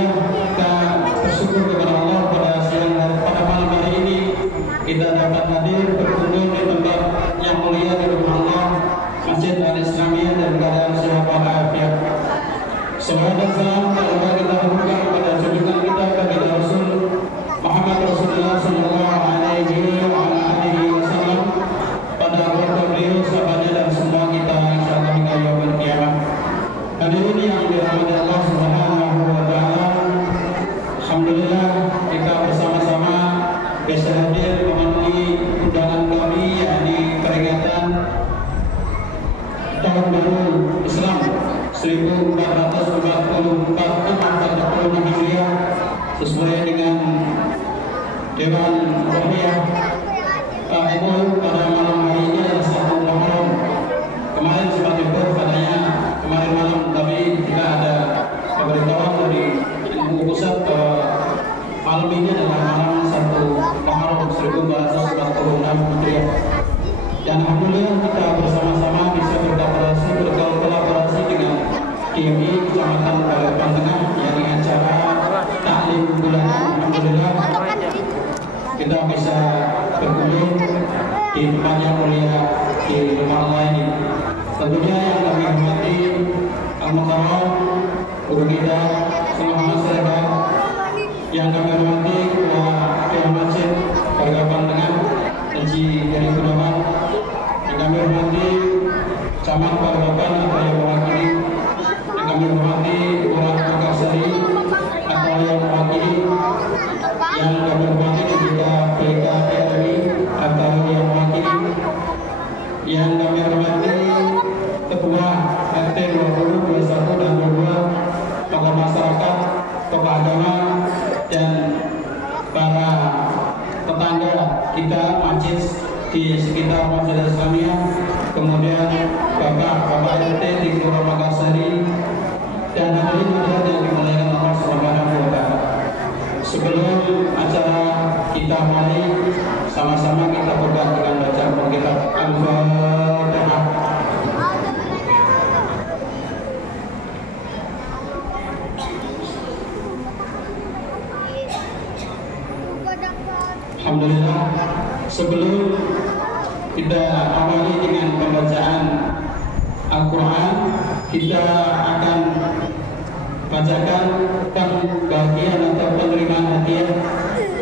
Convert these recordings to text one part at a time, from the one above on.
Alhamdulillah kita bersyukur kepada Allah pada malam hari ini kita dapat hadir berkunjung di tempat yang mulia di rumah Allah, Masjid Al-Islamiyah, dan keadaan sehat walafiat. Salawat dan salam telah kita lakukan kepada junjungan kita baginda Rasul Muhammad Rasulullah sallallahu alaihi wasallam, pada keluarga beliau, sahabatnya, dan semua kita insyaallah hingga yaumul qiyamah. Hadirin yang dirahmati Allah Subhanahu wa taala, alhamdulillah kita bersama-sama bisa hadir memenuhi undangan kami, yakni peringatan Tahun Baru Islam 1444 Hijriah sesuai dengan Dewan Ruhiyah MU pada malam hari ini adalah 1 Muharram. Kemarin sempat libur katanya, kemarin malam, tapi tidak ada pemberitahuan dari MU pusat bahwa malam ini adalah malam 1 Muharram 1446 Hijriah. Dan alhamdulillah kita bersama-sama bisa berkolaborasi dengan KMI Kecamatan Balikpapan Tengah, yakni acara taklim bulanan. Alhamdulillah kita bisa berkunjung di tempat yang mulia di rumah Allah ini. Tentunya yang kami hormati Al-Mukarram, guru kita, semua masyarakat, yang kami hormati Ketua Dewan Masjid Balikpapan Tengah, Haji dari Gunawan, yang kami hormati Camat Balikpapan atau yang mewakili, yang kami hormati Lurah Makassari atau yang mewakili, yang kami hormati dan juga PKPRI atau yang mewakili, yang kami hormati Ketua RT 20, 21 dan 22, tokoh masyarakat, tokoh agama, dan para tetangga kita masjid di sekitar Masjid Islamiyah, kemudian Bapak RT di Kelurahan Makassari, dan hadirin yang dimuliakan Allah Subhanahu wa taala. Sebelum acara kita mulai, sama-sama kita berdoa dengan baca Alkitab. Al-Fatihah. Alhamdulillah, sebelum kita awali dengan pembacaan Al-Quran, kita akan bacakan pembagian atau penerimaan hadiah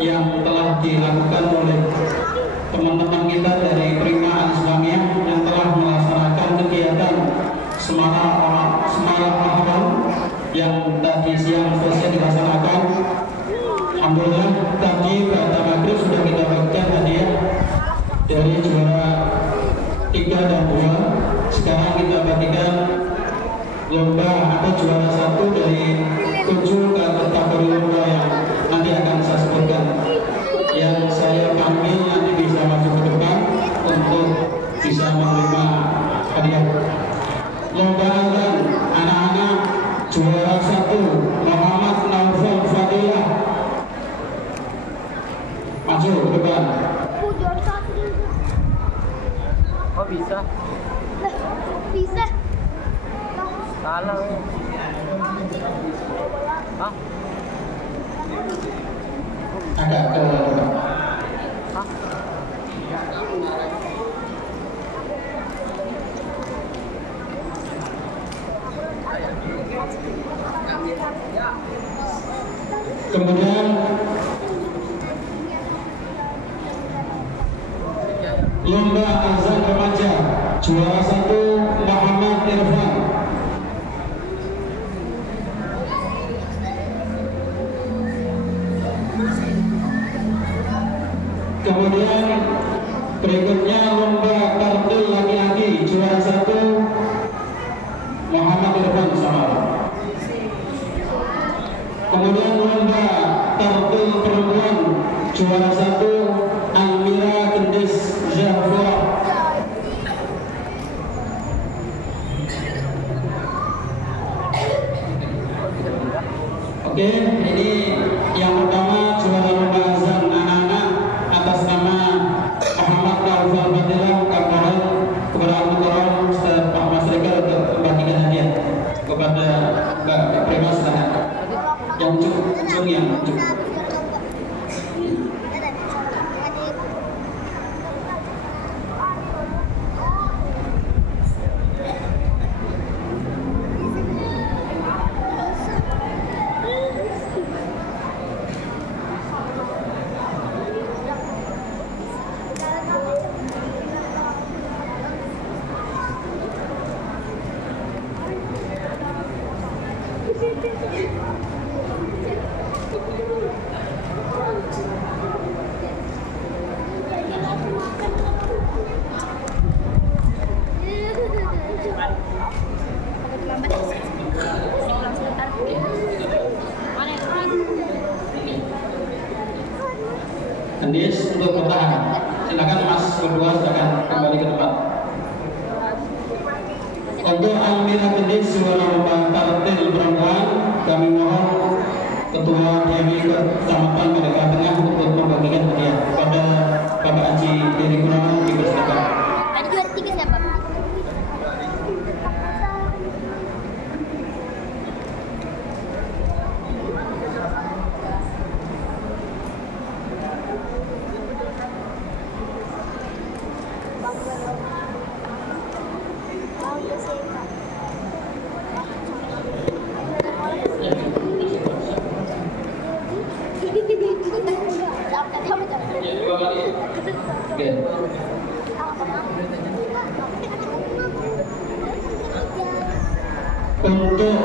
yang telah dilakukan oleh teman-teman kita dari Prima Al-Islamiyah yang telah melaksanakan kegiatan semalam Ramadan yang tadi siang selesai dilaksanakan. Alhamdulillah, tadi pada maghrib sudah kita bagikan hadiah dari juara 3 dan 2. Sekarang kita bagikan lomba atau juara 1 dari 7 kategori lomba yang nanti akan saya sebutkan. Yang saya panggil nanti bisa masuk ke depan untuk bisa menerima hadiah. Lomba azan anak-anak juara 1 Muhammad Naufal Fadilah. Maju ke depan. Oh bisa? Bisa. Salah. Hah? Agak ke depan. Hah? Kemudian lomba azan remaja juara 1 Muhammad Irfan. Kemudian berikutnya lomba kartu laki-laki juara 1 Muhammad Irfan Samar. Kemudian lomba kartu perempuan juara 1 Amira Gendis Zahra. Oke, ini yang pertama juara lomba azan anak-anak atas nama Muhammad Naufal Fadilah Kapolres kepada Al-Mukarram Pak Mas Rika untuk membagikan hadiah kepada Mbak Prima. Yang cukup ujung yang ujung. Andis untuk bertahan. Silakan Mas berdua silakan kembali ke tempat. Untuk Almira Gendis juara lomba tartil perempuan, kami mohon Ketua DMI Kecamatan Merdeka Tengah untuk membagikan hadiah kepada Bapak Haji Heri Gunawan dipersilakan. Tadi juara 3 siapa? Untuk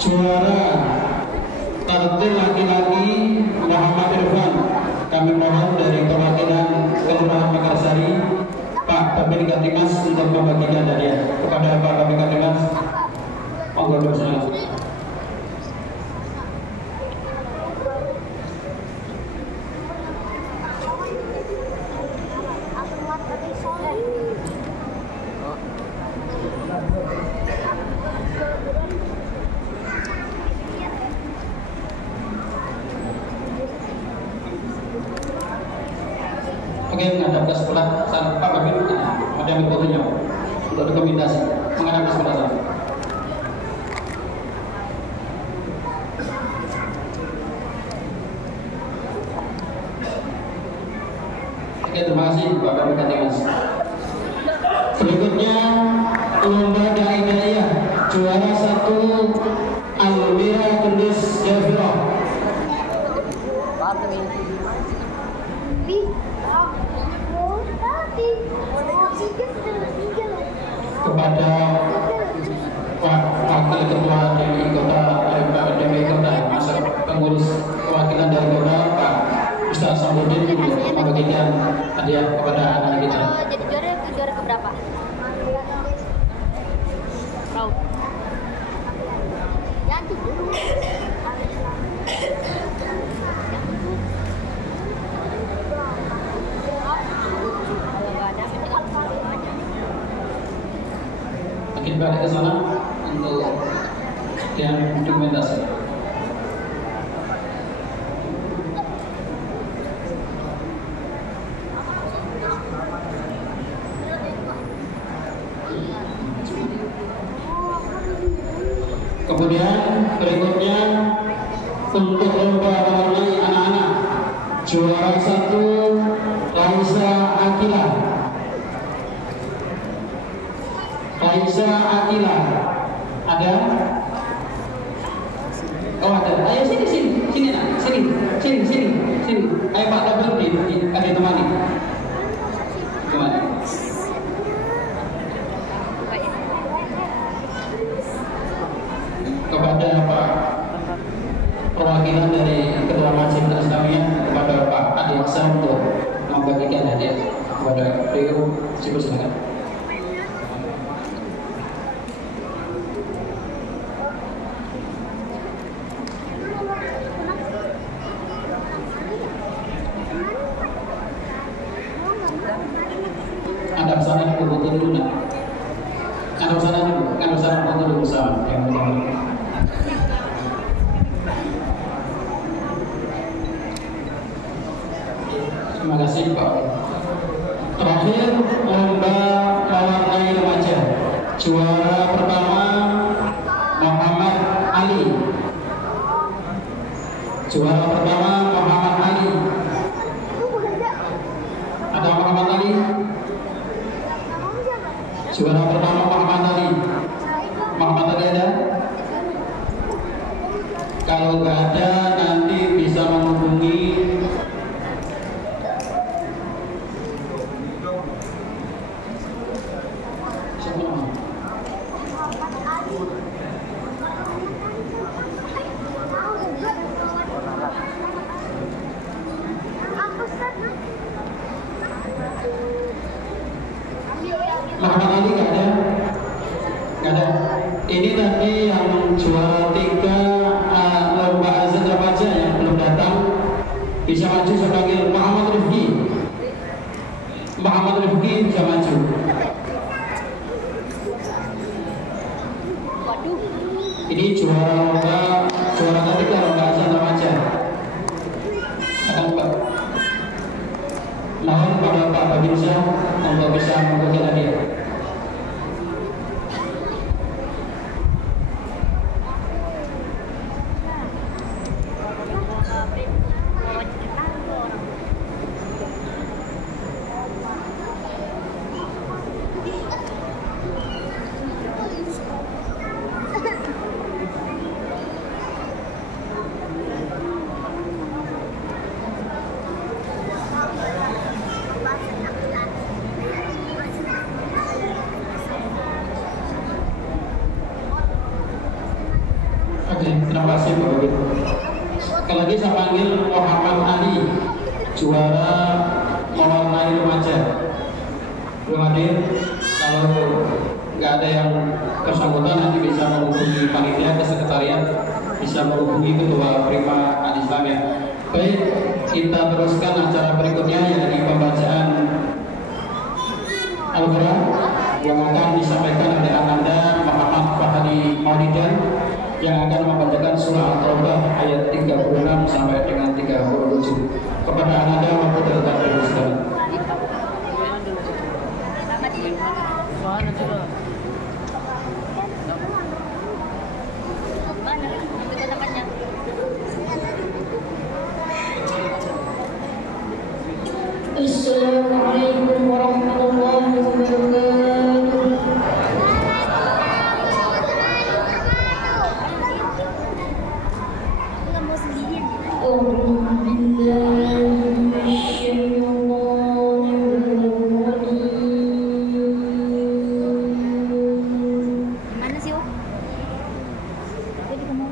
juara tartil laki-laki Muhammad Irfan, kami mohon dari perwakilan Kelurahan Mekarsari Pak Kabin Katimas untuk membagikan hadiah kepada Pak Kabin Katimas. Monggo bersama. Oke, menghadap ke sebelah sana. Pak Kabin, ada yang fotonya untuk dokumentasi. Menghadap ke sebelah sana. Oke, terima kasih Pak Kabin Katimas. Berikutnya lomba Daidaya juara 1 Almira Gendis Javira. Kepada Pak Wakil Ketua DMI Kota, DMI Kota, masuk pengurus perwakilan dari Kota Pak Ustaz Samudin untuk membagikan hadiah kepada anak kita. Jadi juara keberapa? Tahu. Yang dulu. Mungkin balik ke sana untuk yang dokumentasi. Kemudian berikutnya untuk lomba mewarnai anak-anak juara 1 Raisa Akila. Raisa Akila ada? Oh ada. Ayo sini nak, sini. Ayo Pak Tabur ada temani. Temani. Kepada Pak perwakilan dari Ketua Masjid Islamiyah kepada Pak Adi Hasan untuk membagikan hadiah kepada beliau. Silakan. Ada sana foto dulu nak. Ada sana foto dulu bersama. Terima kasih Pak. Terakhir lomba mewarnai remaja juara pertama Muhammad Ali. Juara pertama Muhammad Ali. Ada Muhammad Ali? Juara pertama Muhammad Ali. Muhammad Ali ada? Kalau nggak ada nanti bisa menghubungi Muhammad Ali. Nggak ada? Nggak ada. Ini tadi yang juara 3 lomba azan remaja yang belum datang, bisa maju. Saya panggil Muhammad Rifki. Muhammad Rifki bisa maju. Ini juara tadi kan lomba azan remaja. Akan Pak. Mohon pada Pak Babinsa untuk bisa mengikuti hadiah. Oke, terima kasih Pak Babin. Sekali lagi saya panggil Muhammad Ali, juara mewarnai remaja. Belum hadir. Kalau nggak ada yang bersangkutan nanti bisa menghubungi panitia ke sekretariat, bisa menghubungi ketua Prima Al-Islam ya. Baik, kita teruskan acara berikutnya yaitu pembacaan Al-Quran yang akan disampaikan oleh Ananda Muhammad Fahri Maulidan yang akan membacakan surah At-Taubah ayat 36 sampai dengan 37. Kepada Ananda mampu tetap berbicara. Assalamualaikum warahmatullahi wabarakatuh. Mana sih, Om? Tadi kamu.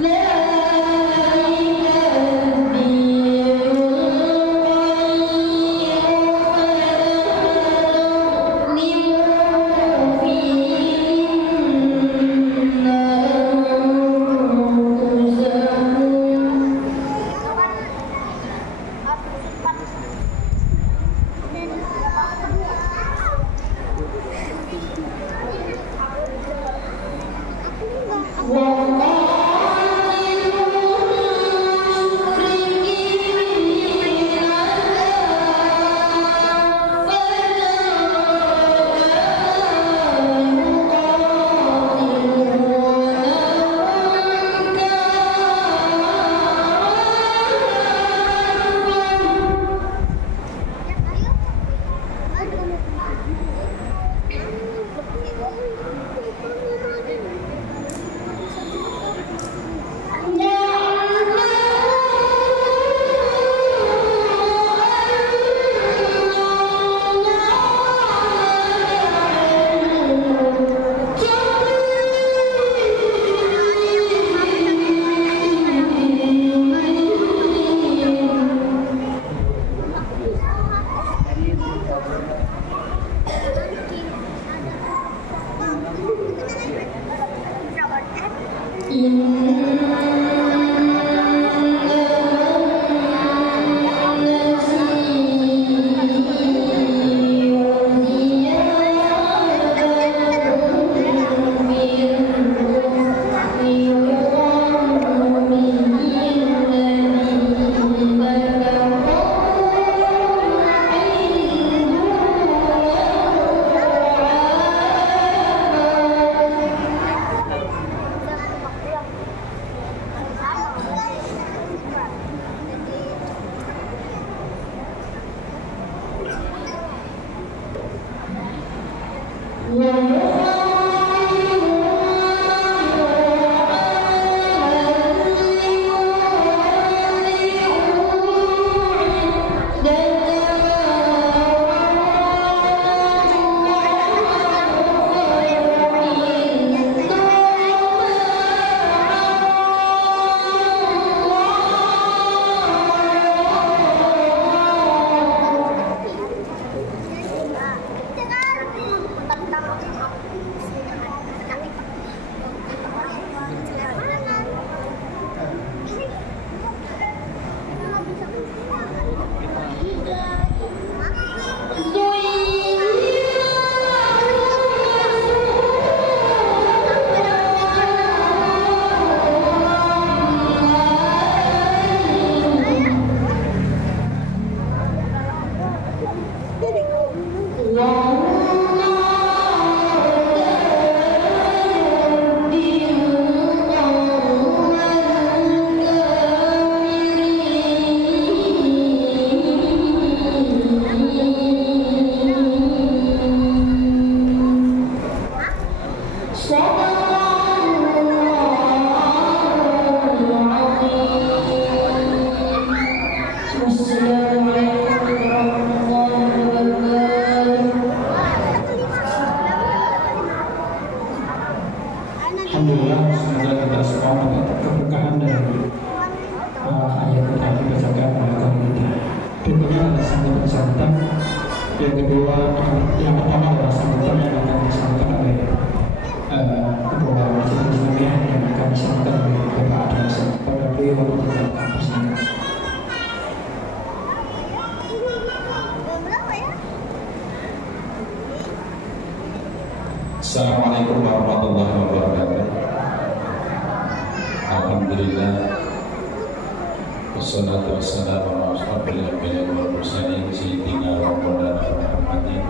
La ilaha illallah Alhamdulillah, semoga kita semua mendapat keberkahan dari ayat yang tadi dibacakan oleh kami kita. Berikutnya adalah sambutan. Yang kedua, yang pertama adalah sambutan yang akan disampaikan oleh Ketua Majelis Islamiyah yang akan disampaikan oleh Bapak Adams. Pada beliau kita akan bersama. Assalamualaikum warahmatullahi wabarakatuh. Alhamdulillah, wassalatu wassalamu ala asyrofil anbiya'i wal mursalin sayyidina Rabbana Muhammadin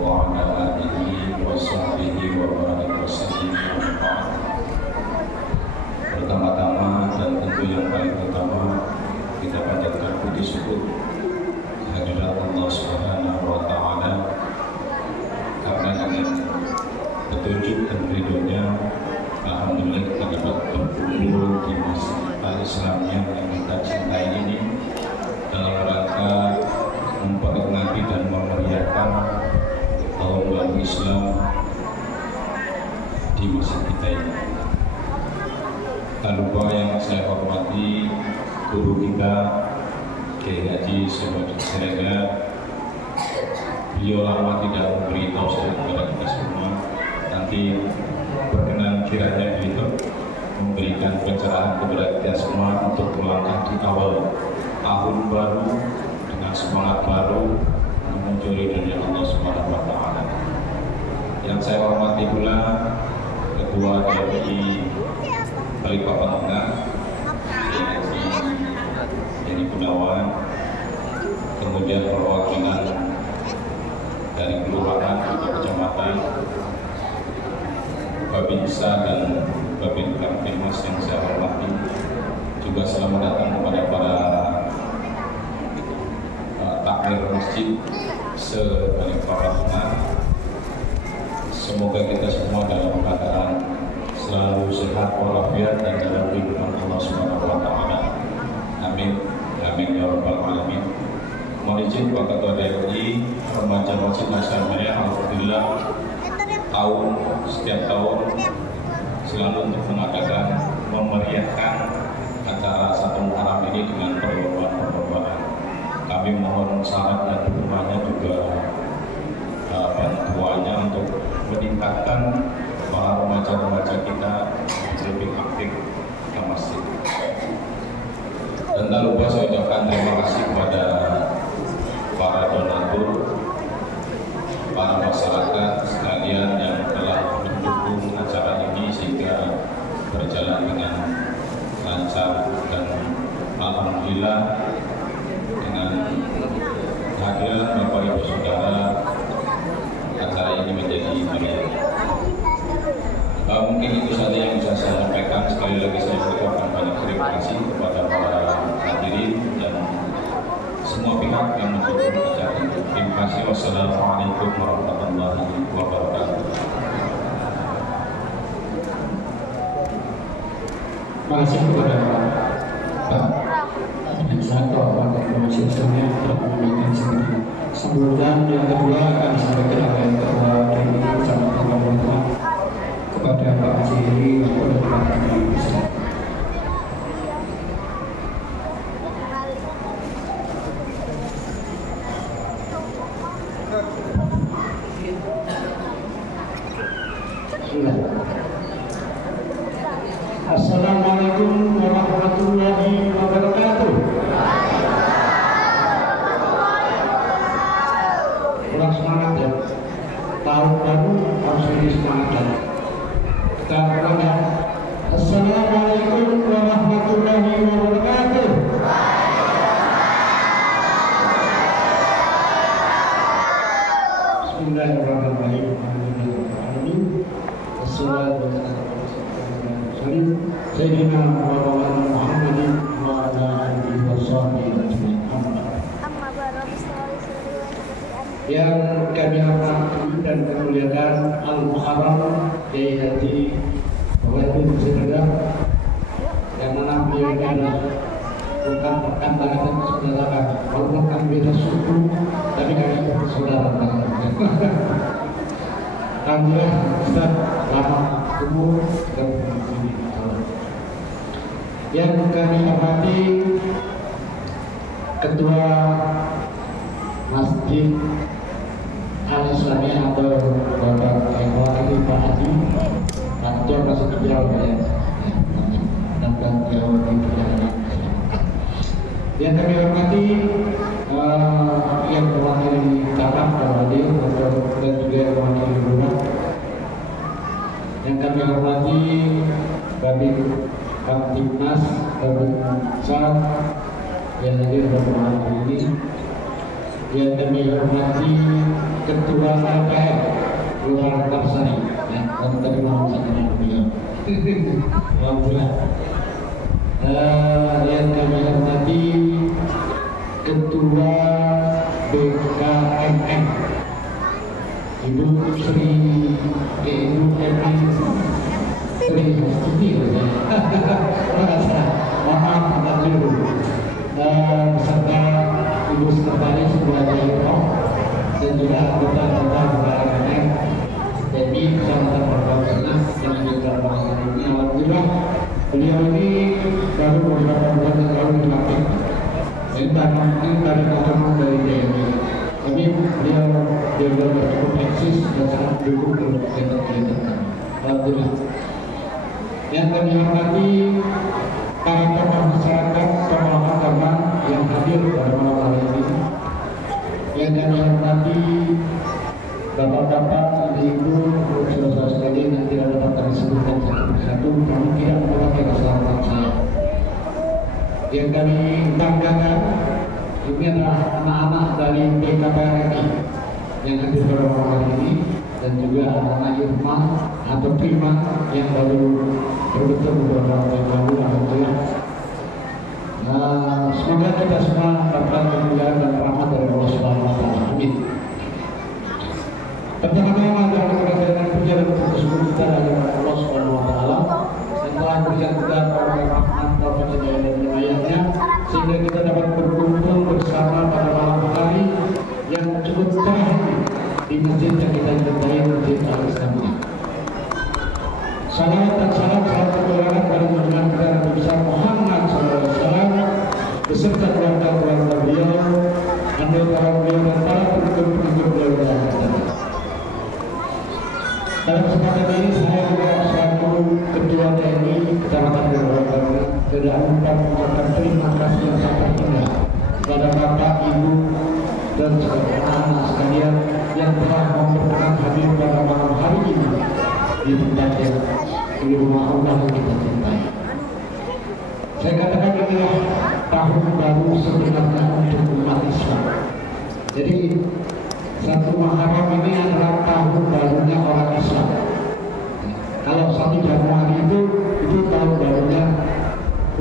wa ala alihi wa sahbihi wa baraka wasallim. Pertama-tama dan tentu yang paling utama, kita panjatkan puji syukur kehadirat Allah Subhanahu wa taala, karena dengan petunjuk dan ridhonya, alhamdulillah kita dapat berkumpul di Masjid Al-Islamiyah yang kita cintai ini dalam rangka memperingati dan memeriahkan tahun baru Islam di masjid kita ini. Tak lupa yang saya hormati guru kita Kiai Haji Syamsuddin Siregar. Beliau lama tidak memberi tausiah kepada kita semua. Nanti berkenan kiranya beliau memberikan pencerahan kepada kita semua untuk melangkah di awal tahun baru dengan semangat baru untuk mencuri dari Allah Subhanahu wa taala. Yang saya hormati pula Ketua dari Balikpapan Tengah, Jadi Gunawan, kemudian perwakilan dari kelurahan atau kecamatan, Babinsa dan Babin Kampimas yang saya hormati, juga selamat datang kepada para takmir masjid se-Balikpapan Tengah. Semoga kita semua dalam keadaan selalu sehat walafiat dan dalam lindungan Allah Subhanahu wa taala. Amin. Amin ya rabbal alamin. Mohon izin Pak Ketua DRI Remaja Masjid Al-Islamiyah, alhamdulillah setiap tahun selalu untuk mengadakan memeriahkan acara satu Muharram ini dengan perlombaan. Kami mohon saran dan dukungannya juga bantuannya untuk meningkatkan para remaja-remaja kita lebih aktif ke masjid. Dan tak lupa saya ucapkan terima kasih kepada para donatur, para masyarakat sekalian yang telah mendukung acara ini sehingga berjalan dengan lancar, dan alhamdulillah dengan kehadiran Bapak Ibu Saudara acara ini menjadi meriah. Mungkin itu saja yang bisa saya sampaikan. Sekali lagi saya ucapkan banyak terima kasih kepada para hadirin dan semua pihak yang mendukung acara ini. Terima kasih. Wassalamualaikum warahmatullahi wabarakatuh. Terima kasih kepada Pak Administrator Pak Informasi Sistemnya telah memberikan sambutan. Yang kedua akan disampaikan oleh Ketua dari Kecamatan Kabupaten kepada Pak Jiri yang berhormat di Desa. Assalamualaikum warahmatullahi wabarakatuh. Kurang semangat ya. Tahun baru harus lebih semangat. Kita ulang ya. Assalamualaikum warahmatullahi wabarakatuh. Bismillahirrahmanirrahim. Assalamualaikum. Sayyidina Muhammadin wa ala alihi wa sahbihi ajma'in. Yang kami hormati dan kemuliaan Al-Muharram Kiai Haji Wahidin Sirda, yang mana beliau adalah bukan rekan tangan saudara, walaupun kami beda suku, tapi kami bersaudara. Alhamdulillah Ustaz lama umur dan begini. Yang kami hormati Ketua Masjid Al-Islami atau Bapak Wakil Pak Haji Panjor masih beliau ya, dan beliau di perjalanan. Yang kami hormati yang mewakili cabang Hadir dan juga yang mewakili rumah. Yang kami hormati Babin Kamtibnas, Babin Sal yang hadir pada malam hari ini. Yang kami hormati Ketua LPR Kelurahan Tarsari, ya, dan tadi malam saya beliau. Alhamdulillah. Yang kami hormati Ketua BKMM Ibu Sri Ibu Sri Siti maaf dulu beserta Ibu Sekretaris Sebuah Roh dan juga anggota-anggota BKMM jadi Kecamatan Perkampungan yang juga melakukan ini. Alhamdulillah beliau ini baru beberapa bulan yang lalu dilantik. Ini dari kacamata dari DMI. Tapi beliau cukup eksis dan sangat mendukung kegiatan-kegiatan kami. Alhamdulillah. Yang kami hormati para tokoh masyarakat, tokoh agama yang hadir pada malam hari ini. Yang kami hormati bapak-bapak, ibu-ibu, saudara-saudara sekalian yang tidak dapat kami sebutkan satu persatu, kami tidak mewakili keselamatan saya. Yang kami banggakan ini adalah anak-anak dari PKPRI yang hadir pada malam hari ini, dan juga anak-anak Irma atau Prima yang baru berbentuk beberapa waktu yang lalu. Alhamdulillah. Semoga kita semua dapat kemuliaan dan rahmat dari Allah Subhanahu wa Ta'ala. Amin. Pertama-tama adalah kebenaran puja dan bersyukur kita kepada Allah Subhanahu wa Ta'ala yang telah memberikan kita oleh rahmat, taufik dan hidayahnya sehingga kita dapat berkumpul bersama pada malam hari yang cukup cerah di masjid yang kita cintai, Masjid Al-Islami. Salawat dan salam kepada junjungan kita Nabi besar Muhammad SAW beserta keluarga-keluarga beliau, anggota beliau dan para pengikut beliau dan pada kesempatan ini saya juga selaku Ketua TNI Kecamatan Purwokerto tidak lupa mengucapkan terima kasih yang sangat indah kepada Bapak, Ibu, dan anak-anak sekalian yang telah memperkenan hadir pada malam hari ini di tempat yang di rumah Allah yang kita cintai. Saya katakan inilah tahun baru sebenarnya untuk umat Islam. Jadi satu Muharram ini adalah tahun barunya orang Islam. Kalau 1 Januari itu tahun barunya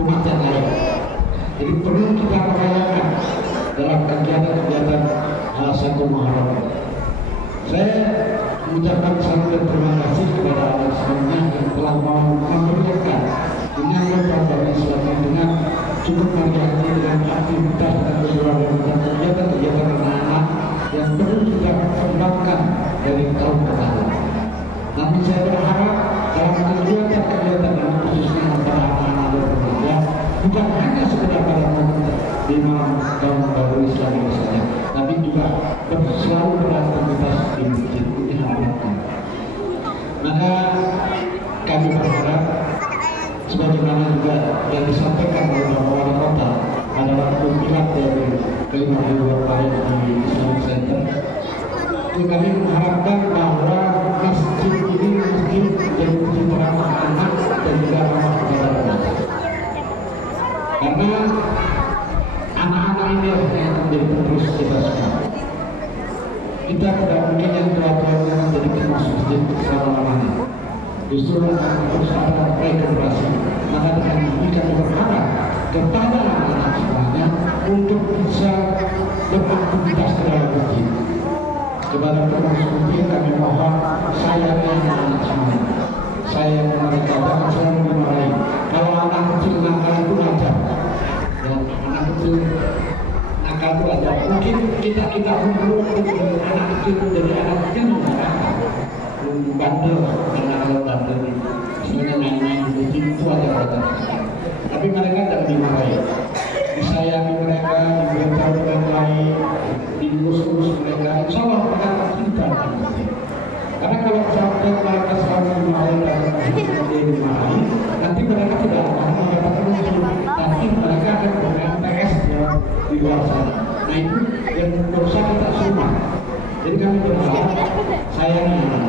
umat yang lain. Jadi perlu kita merayakan dalam kegiatan-kegiatan 1 Muharram. Saya mengucapkan sangat terima kasih kepada Allah semuanya yang telah mau memberikan menyambut Ramadan Islam dengan cukup meriah dengan aktivitas dan kegiatan-kegiatan anak-anak yang perlu kita kembangkan dari tahun ke tahun. Namun saya berharap dalam kegiatan-kegiatan yang khususnya antara anak-anak dan remaja bukan hanya sekedar pada momen di malam tahun baru Islam ini saja, tapi juga selalu beraktivitas di masjid diharapkan. Maka kami berharap sebagaimana juga yang disampaikan oleh Bapak Wali Kota adalah pimpinan dari kelima wilayah di Islamic Center. Kami mengharapkan bahwa masjid ini mesti menjadi masjid ramah anak dan juga ramah kepada remaja. Karena anak-anak ini yang menjadi penerus kita semua. Kita tidak mungkin yang tua-tua menjadikan masjid selama-lamanya. Justru harus ada regenerasi. Maka dengan ini kami berharap kepada anak-anak semuanya untuk bisa beraktivitas dalam masjid. Kepada pengurus masjid kami mohon sayangnya anak-anak semuanya. Saya mereka jangan selalu dimarahi. Kalau anak kecil nakal itu wajar. Ya, anak kecil nakal itu wajar. Mungkin kita dulu anak kecil menjadi anak kecil bandel, karena kalau bandel sebenarnya main-main itu wajar-wajar. Tapi mereka tidak dimarahi, disayangi mereka, diberitahu dengan baik, diurus-urus mereka. Insya Allah mereka akan cinta. Karena kalau sampai mereka selalu dimarahi dan dimarahi, nanti mereka tidak akan mendapatkan ujian. Nanti mereka akan bermain PS di luar sana. Nah itu yang berusaha kita semua. Jadi kami berharap sayangnya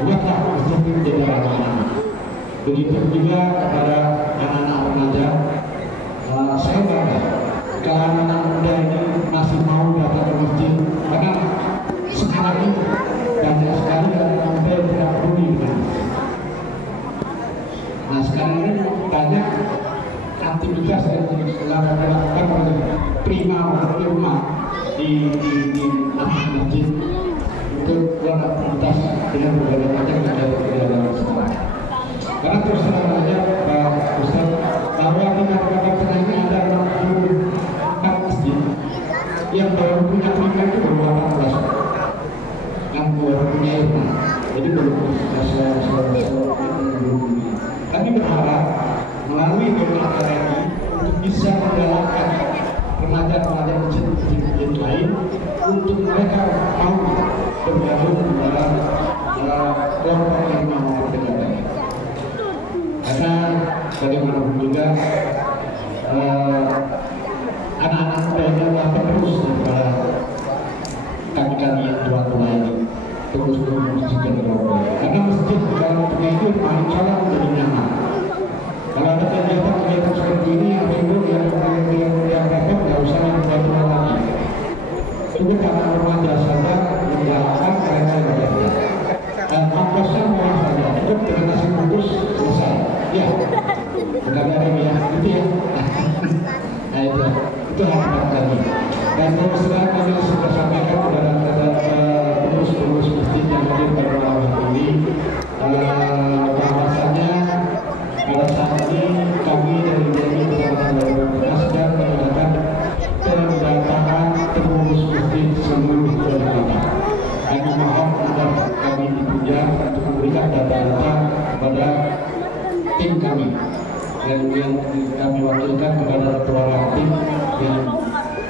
buatlah masjid ini menjadi ramah-ramah. Begitu juga kepada anak-anak remaja. Saya bangga kalau anak-anak muda ini masih mau datang ke masjid, karena sekarang ini banyak sekali anak muda yang tidak peduli dengan masjid. Nah sekarang ini banyak aktivitas yang dilakukan oleh prima di masjid untuk beraktivitas dengan berbagai macam kegiatan sekolah. Karena terus terang saja Pak Ustaz, bahwa di Kabupaten Tengah ini ada 64 masjid yang baru punya prima itu baru 18, yang baru punya irma, jadi belum selesai. Kami berharap melalui kegiatan ini untuk bisa menggalakkan remaja-remaja masjid-masjid lain untuk mereka mau bergabung dalam kelompok yang mau berdekatan. Karena bagaimanapun juga anak-anak muda ini adalah penerus daripada kami yang tua-tua ini, terus masjid kelompok. Karena masjid kalau punya itu insya Allah menjadi nyaman. Kalau ada kegiatan-kegiatan seperti ini yang ribut, yang repot, nggak usah yang tua-tua lagi. Itu karena remaja saja menjalankan mereka yang berbeda. Dan ongkosnya murah saja, cukup dengan nasi bungkus selesai. Ya, bukan ada yang itu ya. Nah itu harapan kami. Dan terus terang kami sudah sampaikan kepada pengurus-pengurus masjid yang hadir pada malam ini, bahwasanya pada saat ini kami dari JMI bersama sedang mengadakan pendataan pengurus masjid seluruh Jakarta. Kami mohon agar kami dipuja untuk memberikan data-data kepada tim kami yang kami wakilkan kepada ketua ranting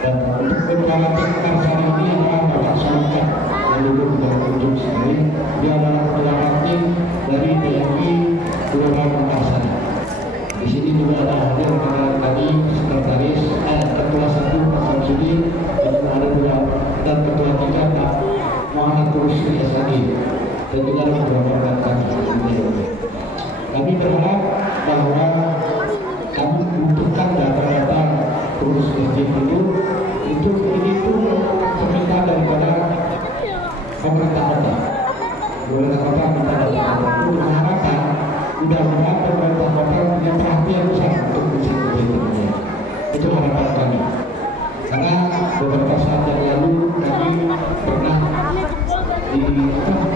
dan untuk ketua ranting Karsari ini adalah Bapak Sultan yang duduk di ujung sini. Dia adalah ketua ranting dari TNI Kelurahan Karsari. Di sini juga ada hadir tadi sekretaris ketua 1 Pak Samsudi, dan ada juga dan ketua 3 Pak Muhammad Rusli SAD, dan juga ada beberapa kami. Kami berharap bahwa kami membutuhkan data-data pengurus masjid itu permintaan daripada pemerintah kota. Pemerintah kota minta data-data itu mengharapkan mudah-mudahan pemerintah kota punya perhatian besar untuk masjid-masjid. Itu harapan kami. Karena beberapa saat yang lalu kami pernah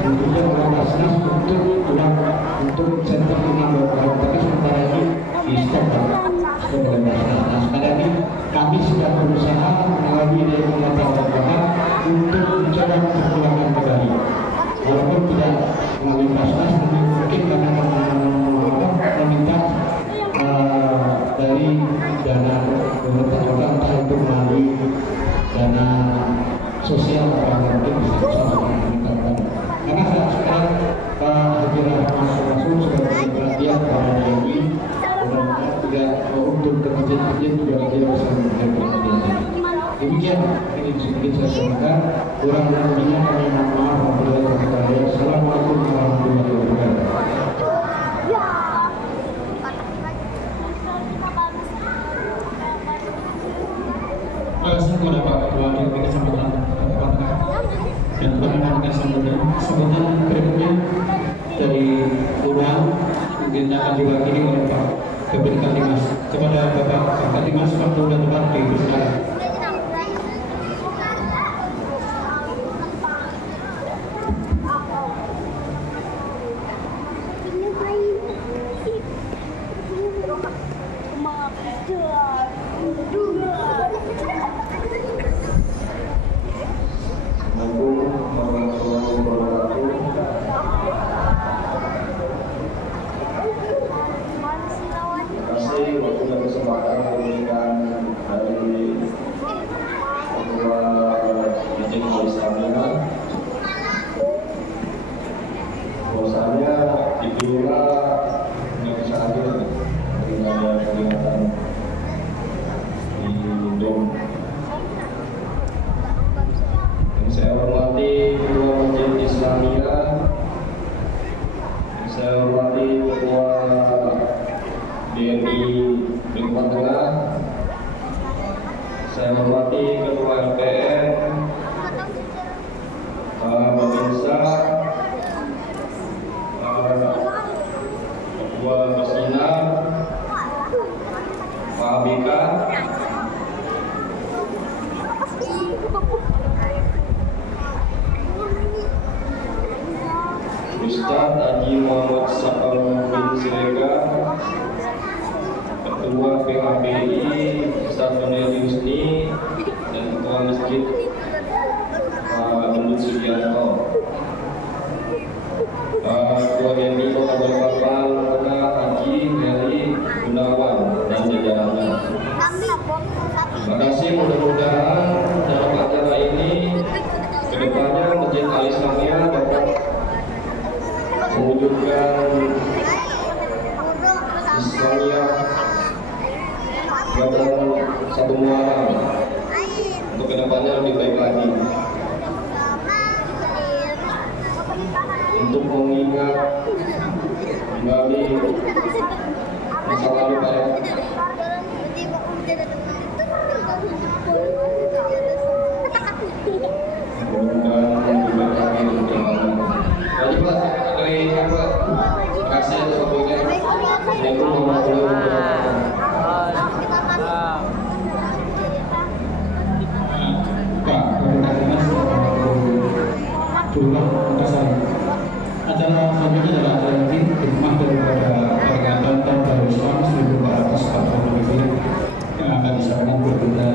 tentunya oleh Basnas untuk center penambahan, tapi sementara ini di stop oleh Basnas. Nah sekarang ini kami sedang berusaha melalui dari pemerintah Bapak untuk mencoba memulangkan kembali. Walaupun tidak melalui Basnas, tapi mungkin kami akan meminta dari dana pemerintah kota entah itu melalui dana sosial atau mungkin bisa meningkatkan. Karena saat sekarang hadiah masuk sudah menjadi perhatian para DMI, mudah-mudahan tidak untuk ke masjid-masjid juga dia bisa menjadi perhatian. Demikian ini sedikit saya sampaikan. Kurang lebihnya kami mohon maaf. Assalamualaikum warahmatullahi wabarakatuh. Terima kasih kepada Pak Ketua DPD Sambutan dan teman-teman sambutan berikutnya dari Lurah mungkin akan diwakili oleh Pak Kabid Katimas. Kepada Bapak Katimas, waktu dan tempat dipersilakan. Ustadz Haji Muhammad Sa'al bin Siregar, Ketua PHBI Ustadz Nurul Husni, dan Ketua Masjid Pak Gendut Sugianto, Ketua DMI Kota Balikpapan Haji Heri Gunawan dan jajarannya. Terima kasih, mudah-mudahan dalam acara ini kedepannya Masjid Al Islamiyah dapat mewujudkan Islamiyah dalam satu muara untuk kedepannya lebih baik lagi, untuk mengingat kembali masa lalu para mudah-mudahan lebih baik lagi untuk kedepannya. Terima kasih atas waktunya. Assalamualaikum warahmatullahi wabarakatuh. Pak Katimas, Pulang Antasari. Acara selanjutnya adalah acara inti hikmah daripada peringatan Tahun Baru Islam 1444 yang akan disampaikan berbeda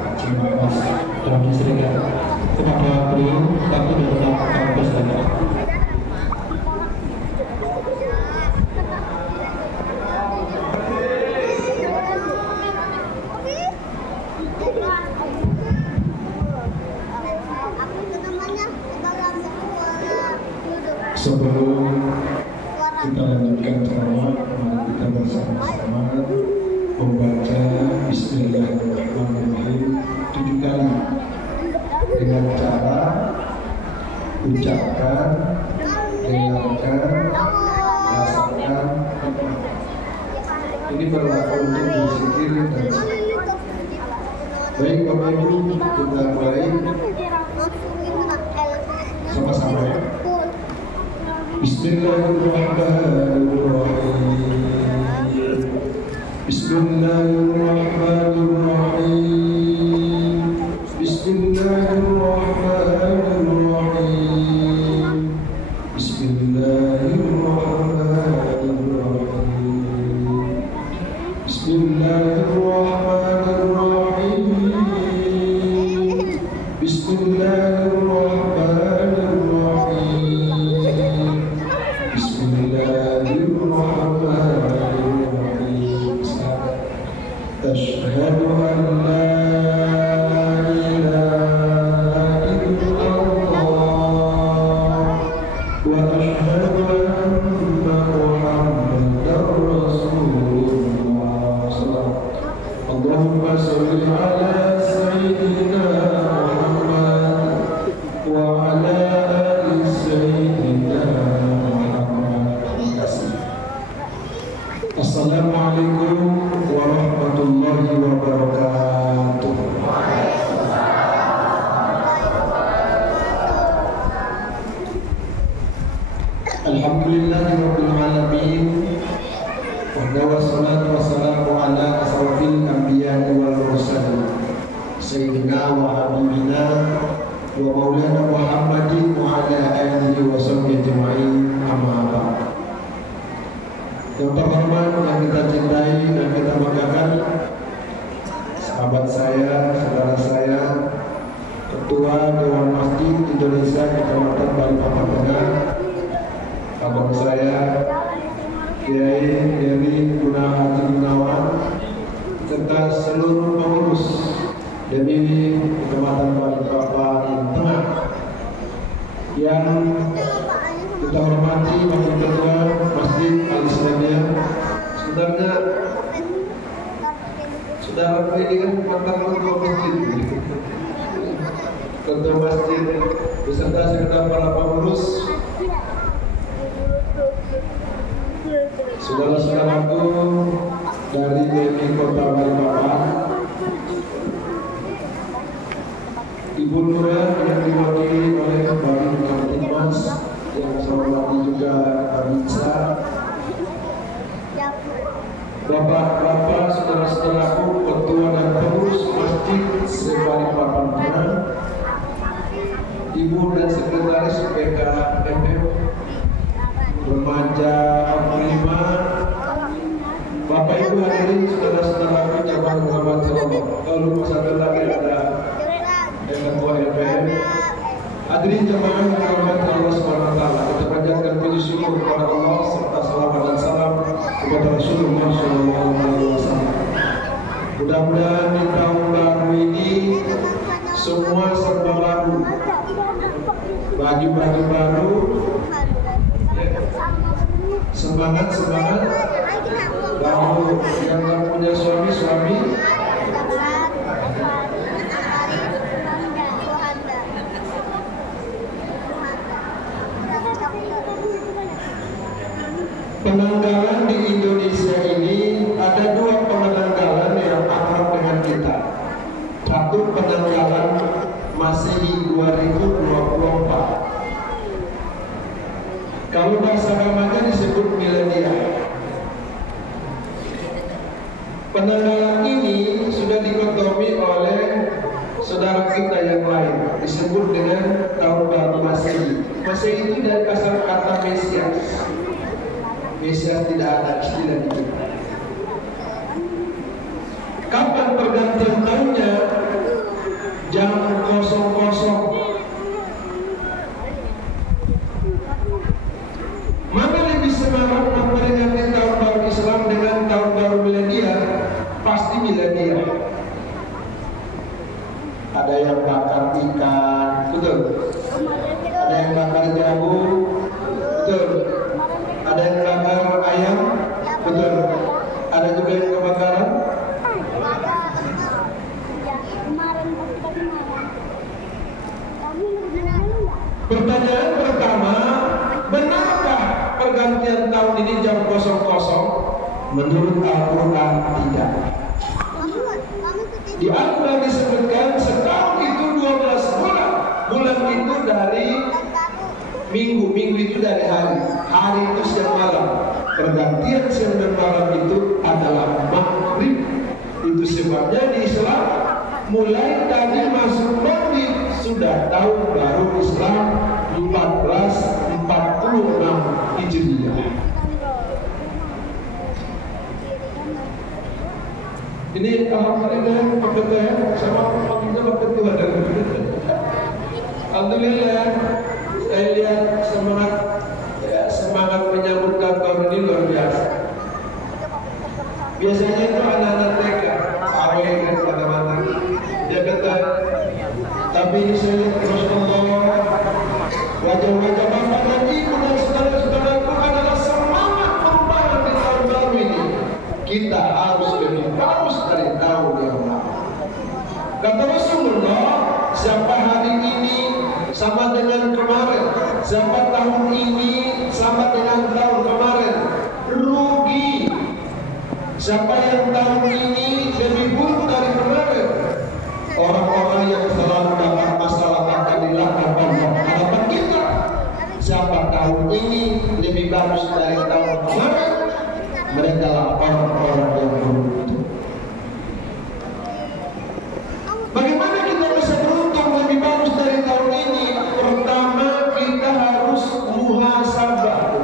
Haji Mas Dalam Serikat. Kepada beliau, waktu dan tempat kampus dan sebelum kita lanjutkan ceramah, kita bersama-sama membaca Bismillahirrahmanirrahim 7 kali dengan cara ucapkan, dengarkan, rasakan. Ini berlaku untuk berzikir dan baik Bapak Ibu, kita mulai sama-sama ya. Bismillahirrahmanirrahim. Bismillahirrahmanirrahim. Bismillahirrahmanirrahim. Bismillahirrahmanirrahim. Bismillahirrahmanirrahim. Bismillahirrahmanirrahim. Bismillahirrahmanirrahim. Asyhadu an la ilaha illallah wa asyhadu anna Muhammadar Rasulullah. Allahumma shalli ala sayyidina Muhammad wa ala ali sayyidina Muhammad. Assalamualaikum warahmatullahi wabarakatuh. Alhamdulillahirabbil alamin. Wassalatu wassalamu ala asrofil anbiya'i wal mursalin sayyidina wa habibina wa maulana Muhammadin wa ala alihi wa sahbihi ajma'in, amma ba'd. Yang terhormat, yang kita cintai dan kita banggakan, sahabat saya, saudara saya, Ketua Dewan Masjid Indonesia Kecamatan Balikpapan Tengah, abang saya Kiai Heri Haji Gunawan, serta seluruh pengurus dari Kecamatan Balikpapan Tengah yang kita hormati, Wakil Ketua Masjid Al-Islamiyah. Sebenarnya saudara ini kan mantan ketua masjid, ketua masjid beserta segenap para pengurus, saudara-saudaraku dari DPI Kota Balikpapan, Ibu Lurah yang diwakili oleh Bapak Mas, yang saya hormati juga Kabinsa, Bapak-bapak, saudara-saudaraku, ketua dan pengurus masjid se-Balikpapan Tengah, Ibu dan sekretaris PKMM, remaja 45, Bapak Ibu hadirin, saudara-saudaraku, cabang Muhammad Sallallahu. Lalu satu lagi ada ketua LPM. Hadirin jemaah yang dirahmati Allah SWT, kita panjatkan puji syukur kepada Allah serta salawat dan salam kepada Rasulullah SAW. Mudah-mudahan di tahun baru ini semua serba baru, baju-baju baru, semangat-semangat. Lalu yang tak punya suami-suami, penanggalan di Indonesia ini ada dua penanggalan yang akrab dengan kita. Satu penanggalan Masehi 2024. Kalau bahasa agamanya disebut milenial. Penanggalan ini sudah dikotomi oleh saudara kita yang lain, disebut dengan tahun baru Masehi. Masehi itu dari asal kata Mesias. Mesias tidak ada istilah itu. Kapan pergantian tahunnya? Jam 00. Mana lebih semangat memperingati tahun baru Islam dengan tahun baru milenial? Pasti milenial. Ada yang bakar ikan, betul. Ada yang bakar jagung, betul. Ada yang bakar ayam, betul. Ada juga yang kebakaran. Pertanyaan pertama, benarkah pergantian tahun ini jam 00? Menurut Al-Quran tidak. Di Al-Quran disebutkan setahun itu 12 bulan. Bulan itu dari minggu, minggu itu dari hari, hari itu siang malam. Pergantian siang dan malam itu adalah maghrib. Itu sebabnya di Islam mulai dari masuk tahun baru Islam 1446 Hijriah. Ini alhamdulillah pekerjaan sama panggilnya pekerjaan. Alhamdulillah saya lihat semangat menyambut tahun ini luar biasa. Biasanya itu anak-anak TK, awalnya kan mana-mana dia kata, tapi ini saya lihat terus wajah-wajah bapak dan ibu dan saudara-saudaraku adalah semangat perubahan di tahun baru ini. Kita harus lebih bagus dari tahun yang lalu. Kata Rasulullah, siapa hari ini sama dengan kemarin, siapa tahun ini sama dengan tahun kemarin, rugi. Siapa yang tahun ini lebih buruk dari kemarin, orang-orang yang selalu dapat masalah akan dilahirkan hadapan kita. Siapa tahun ini lebih bagus dari tahun kemarin, mereka lah orang-orang yang beruntung. Bagaimana kita bisa beruntung lebih bagus dari tahun ini? Pertama, kita harus muhasabah.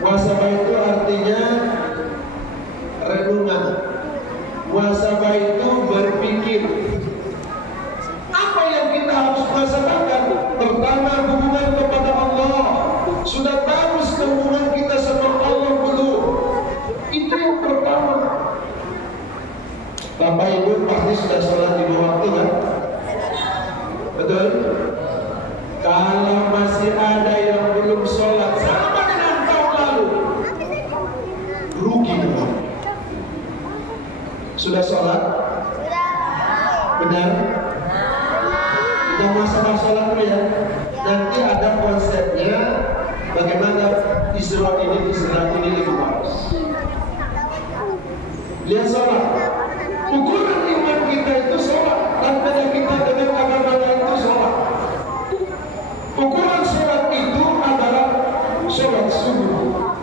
Muhasabah itu artinya renungan. Muhasabah itu berpikir. Apa yang kita harus muhasabahkan? Pertama, hubungan kepada Allah. Sudah bagus hubungan kita sama Allah belum? Itu yang pertama. Bapak Ibu pasti sudah sholat di waktu kan? Betul? Kalau masih ada yang belum sholat sama dengan tahun lalu, rugi. Sudah sholat? Benar? Kita masalah sholat dulu ya. Nanti ada konsepnya bagaimana Isra ini lebih bagus. Lihat sholat. Ukuran iman kita itu sholat. Tanda kita dengan agama itu sholat. Ukuran sholat itu adalah sholat subuh.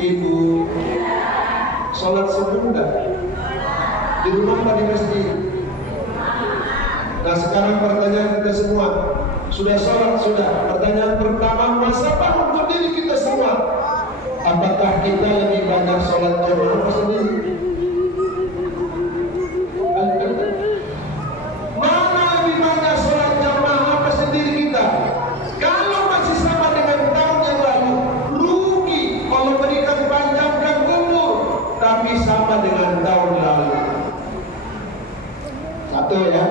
Ibu sholat subuh enggak? Di rumah apa di masjid? Nah sekarang pertanyaan kita semua, sudah sholat? Sudah. Pertanyaan pertama, muhasabah untuk diri kita semua. Apakah kita lebih banyak sholat jamaah apa sendiri? Mana lebih banyak sholat jamaah apa sendiri kita? Kalau masih sama dengan tahun yang lalu, rugi. Allah berikan panjangkan umur, tapi sama dengan tahun lalu. Satu ya.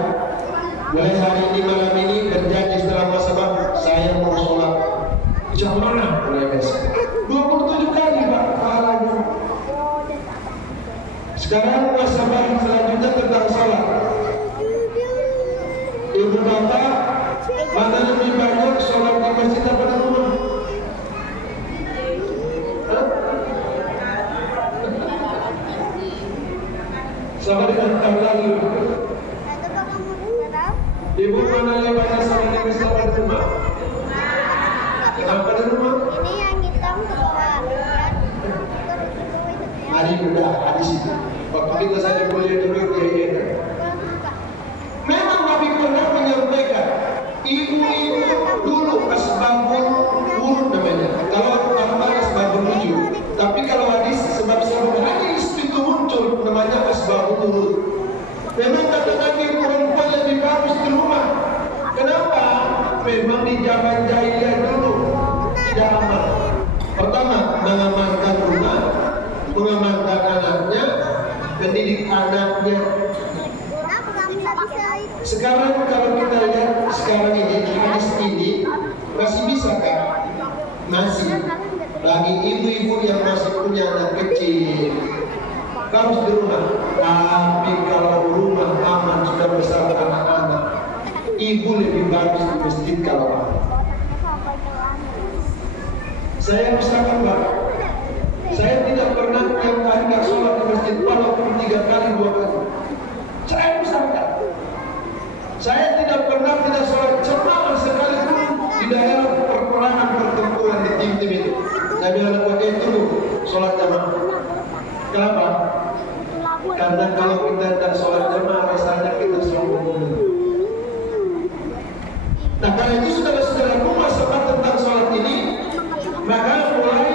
Mulai hari ini malam ini berjanji setelah muhasabah, saya mau sholat jamaah mulai besok. 27 kali Pak pahalanya. Sekarang muhasabah selanjutnya tentang sholat. Ibu bapak, mana lebih banyak sholat di masjid apa di rumah? Sama dengan tahun lalu. Ibu mana lebih banyak sholat di masjid apa di rumah? Kenapa di rumah? Ini yang hitam keluar. Hari muda, hari situ. Waktu kita saja kuliah dulu dia. Memang Nabi pernah menyampaikan, ibu-ibu dulu asbabun wurud namanya. Kalau orang asbabun wujud, tapi kalau hadis sebab-sebab hadis itu muncul namanya asbabun wurud. Memang kata Nabi perempuan lebih bagus di rumah. Kenapa? Memang di zaman jahiliyah dulu tidak aman. Pertama, mengamankan rumah, mengamankan anaknya, mendidik anaknya. Sekarang kalau kita lihat sekarang ini hadis ini masih bisa kan? Masih. Bagi ibu-ibu yang masih punya anak kecil, harus di rumah. Tapi kalau rumah aman sudah bersama anak-anak, ibu lebih bagus di masjid kalau aman. Saya misalkan Pak, saya tidak pernah tiap hari nggak sholat di masjid walaupun 3 kali 2 kali. Saya misalkan, saya tidak pernah tidak sholat jamaah sekalipun di daerah perperangan pertempuran di tim-tim itu. Saya bilang pakai itu sholat jamaah. Kenapa? Karena kalau kita tidak sholat jamaah, misalnya kita sombong. Nah, karena itu saudara-saudaraku, masalah tentang sholat ini, maka mulai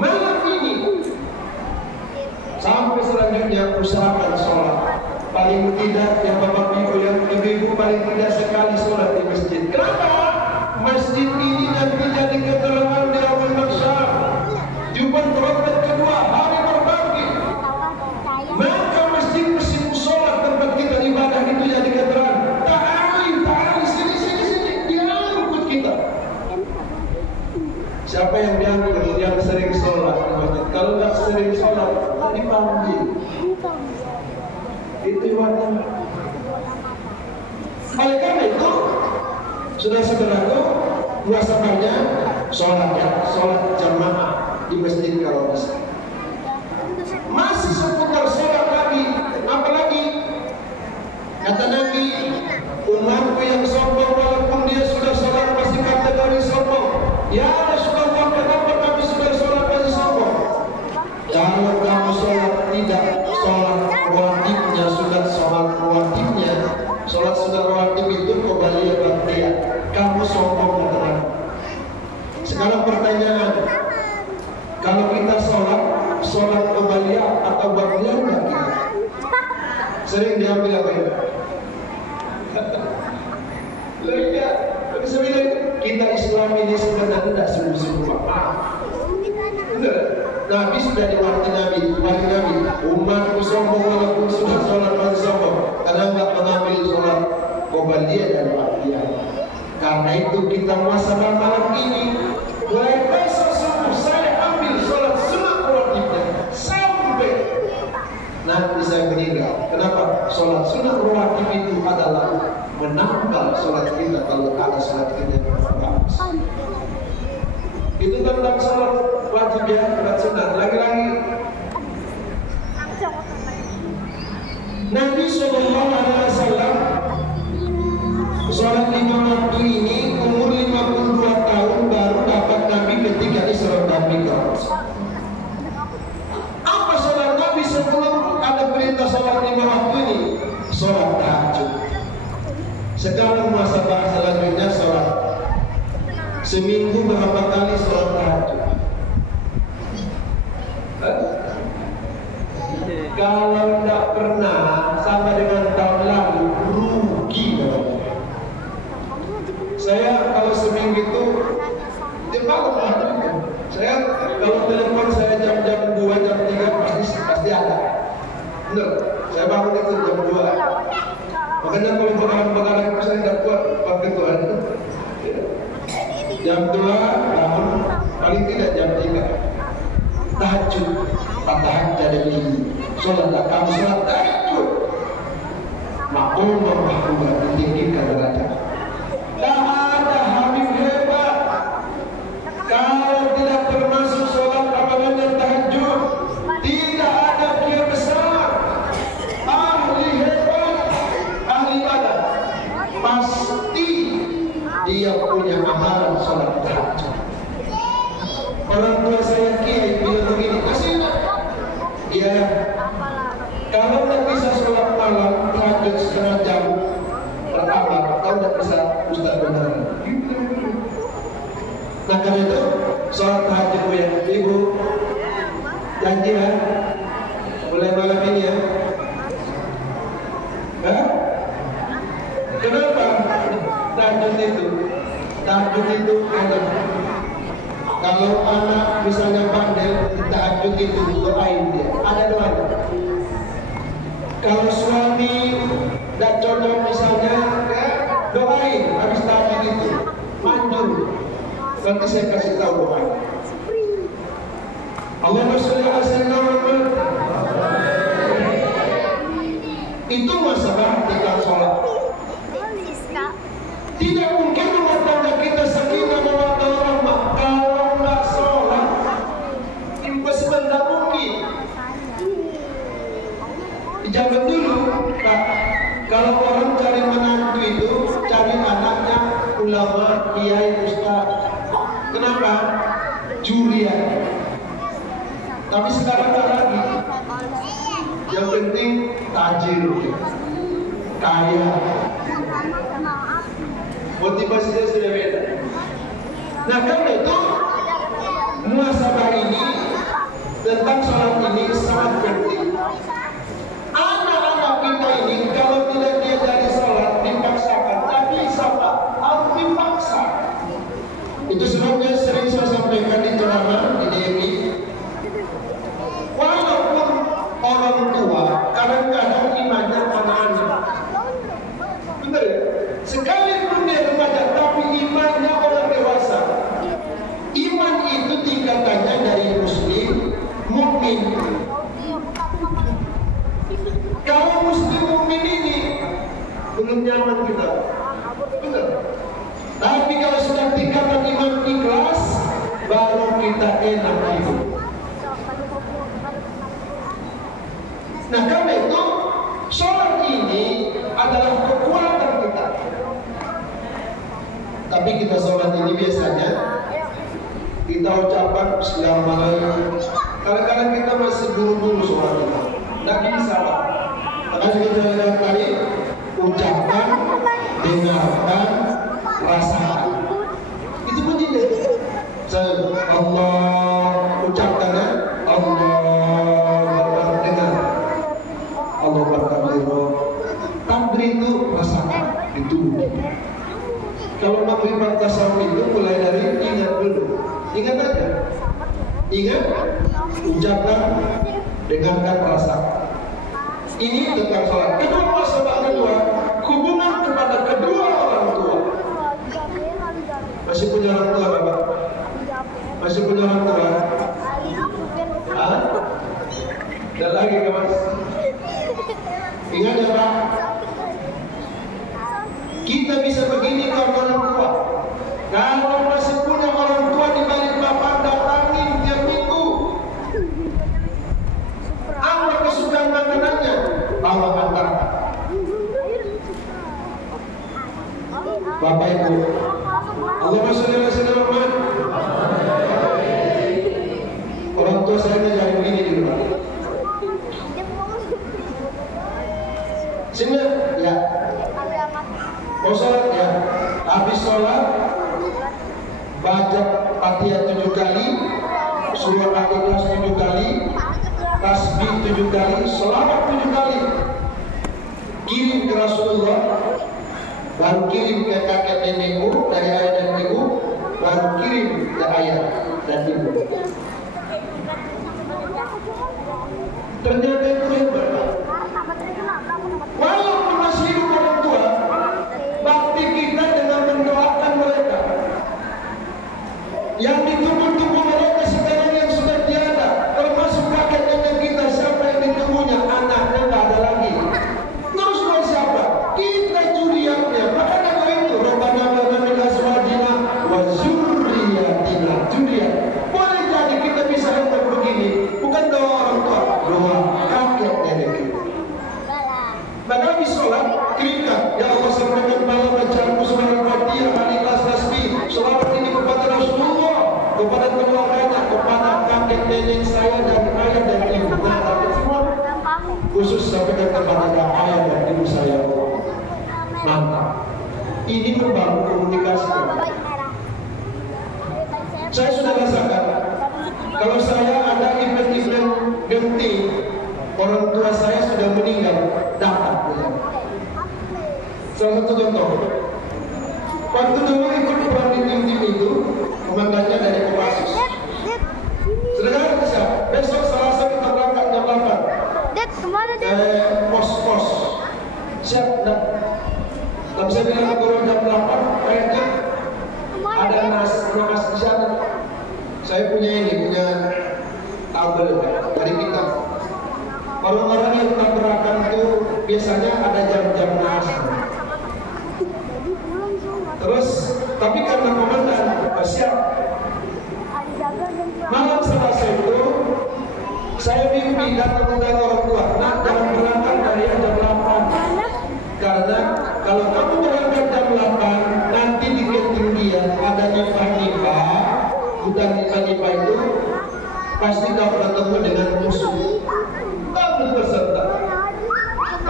malam ini sampai selanjutnya usahakan sholat. Paling tidak yang bapak ibu, yang ibu paling tidak sekali sholat di masjid. Kenapa? Masjid ini nanti jadi keterangan di awal mahsyar. Jumat trompet kedua, hari berbagi. Maka masjid sholat tempat kita ibadah itu jadi keterangan. Ta'ali, sini, diangkut kita. Siapa yang diangkut? Yang sering sholat di masjid. Kalau nggak sering sholat, dipanggil. Itu ibadah. Oleh karena itu, saudara-saudaraku, muhasabahnya sholat jamaah di masjid kalau bisa. Masih seputar sholat lagi, apalagi kata Nabi, umatku yang sombong walaupun dia sudah sholat masih kategori sombong. Ya Rasulullah, kenapa kami sudah sholat masih sombong? Kalau kamu sholat tidak sholat rawatibnya, sholat sudah rawatib itu kembali baktiyah. Kamu sombong dan sekarang pertanyaan, kalau kita sholat kembaliah atau baktiyah enggak kita? Sering diambil apa ya? Lihat, kita Islam ini sebenarnya tidak sungguh-sungguh. Benar. Nabi sudah diwarti Nabi, umatku sombong walaupun sudah sholat masih sombong, karena enggak mengambil sholat qobliyah dan ba'diyah. Karena itu kita muhasabah malam ini, mulai besok subuh saya ambil sholat sunat rawatibnya sampai nanti saya meninggal. Kenapa? Sholat sunat rawatib itu adalah menambah sholat kita kalau ada sholat kita yang bagus. Itu tentang sholat wajib ya, sholat sunat. Lagi-lagi Nabi SAW sholat 5 waktu ini umur 52 tahun baru dapat Nabi ketika Isra dan Mi'raj. Apa sholat Nabi sebelum ada perintah sholat 5 waktu ini? Sholat tahajud. Sekarang muhasabah selanjutnya sholat. Seminggu berapa kali sholat tahajud? Kalau tidak pernah sama dengan tahun lalu, rugi dong. Saya kalau seminggu itu dia malam. Saya kalau telepon saya jam 2, jam 3 pasti ada. Benar, saya bangun itu jam 2. Makanya kalau begadang itu saya tidak kuat pakai Tuhan. Jam 2 bangun, paling tidak jam 3. Tahajud, tahajud ada di sholatlah kamu sholat tahajud. Maklum mahkamah ditinggikan derajat. Tak ada habib hebat kalau tidak termasuk sholat ramadan tahajud. Tidak ada kiai besar, ahli hebat, ahli ibadah. Pasti dia punya amalan sholat tahajud. Orang tua saya kiai bilang begini, masih dia kalau tidak bisa sholat malam tahajud setengah jam pertama, kalau tidak bisa Ustaz benar. Nah karena itu sholat tahajud ya ibu janji ya mulai malam ini ya. Kenapa tahajud itu ada? Kalau anak misalnya pandai tahajud itu doain dia, ada doanya. Kalau suami tidak cocok misalnya, ya, doain habis tahajud itu, manjur. Nanti saya kasih tahu doanya. Allahumma sholli ala sayyidina Muhammad. Itu masalah tentang sholat. Tidak mungkin rumah tangga kita sakinah mawaddah warahmah kalau nggak sholat. Impossible, tidak mungkin. Jangan dulu, Pak. Kalau orang cari menantu itu cari anaknya ulama, kiai, ustaz. Kenapa? Jurian. Tapi sekarang tak lagi. Yang penting tajir, kaya. Motivasinya sudah beda. Nah karena itu muhasabah ini tentang sholat ini sangat penting. Anak-anak kita ini kalau tidak diajari sholat dipaksakan, tapi siapa? Harus dipaksa. Itu sebabnya sering saya sampaikan di ceramah di DMI. Walaupun orang tua kadang-kadang imannya anak-anak, benar ya? Sekalipun dia remaja tapi imannya orang dewasa. Iman itu tingkatannya dari muslim, mukmin. Kalau muslim mukmin ini belum nyaman kita, benar. Tapi kalau sudah tingkatan iman ikhlas, baru kita enak hidup. Nah karena itu sholat ini adalah kekuatan kita. Tapi kita sholat ini biasanya kita ucapkan Bismillahirrahmanirrahim. Kadang-kadang kita masih buru-buru sholat kita. Tidak bisa Pak. Makanya kita lihat tadi, ucapkan, dengarkan, rasakan. Itu bunyinya. Allah ucapkan ya, Allah dengar, Allah berkabir. Takbir itu rasakan di tubuh. Kalau makrimat tasawuf itu mulai dari ingat dulu, ingat aja, ingat, ucapkan, dengarkan, rasakan. Ini tentang sholat. Kedua masalah kedua, hubungan kepada kedua orang tua. Masih punya orang tua Bapak? Masih punya orang tua? Hah? Dan lagi ke Mas? Ingat ya Pak? Kita bisa begini kalau orang tua. Kalau masih punya orang tua di balik papan, datangin tiap minggu. Apa kesukaan makanannya? Bawa antarkan. Bapak Ibu, Allahumma sholli ala sayyidina Muhammad. Orang tua saya ngajarin begini di rumah. Sini ya. Mau sholat ya. Habis sholat baca Fatihah 7 kali, surah Al-Ikhlas 7 kali, tasbih 7 kali, selawat 7 kali. Kirim ke Rasulullah. Baru kirim ke kakek nenekmu dari ayah dan ibu, baru kirim ke ayah dan ibu. Ternyata itu hebat. Walaupun masih hidup orang tua, bakti kita dengan mendoakan mereka. Yang ditunggu-tunggu mereka sekarang yang sudah tiada, termasuk kakek nenek kita, siapa yang ditunggunya? Anaknya tidak ada lagi. Terus mau siapa? Kita juriatnya. Makanya itu Rabbana lana min azwajina wa dzurriyyatina juriat. Boleh jadi kita bisa hendak begini, bukan doa orang tua, doa kakek nenek kita. Maka habis sholat, kirimkan, ya Allah sampaikan malam bacaanku surah Al-Fatihah, Al-Ikhlas, tasbih. Selawat ini kepada Rasulullah, kepada keluarganya, kepada kakek nenek saya dan ayah dan ibu. Nah, tapi semua khusus sampaikan kepada ayah dan ibu saya. Mantap. Ini membangun komunikasi. Saya sudah rasakan, kalau saya ada event-event genting, orang tua saya sudah meninggal, datang. Salah satu contoh, waktu dulu ikut perang di tim-tim itu, komandannya dari Kopassus. Sedangkan siapa? Besok Selasa kita berangkat jam 8. Dek, kemana Dek? Pos-pos. Siap, dan saya bilang turun jam 8, kayaknya ada nas di sana. Saya punya tabel dari kita. Orang-orang yang tabrakan itu biasanya ada jam-jam nas. Terus, tapi karena komandan siap. Malam Selasa itu, saya mimpi datang orang tua. Nah, jangan berangkat dari jam 8. Karena kalau kamu berangkat jam 8, nanti di ketinggian ada event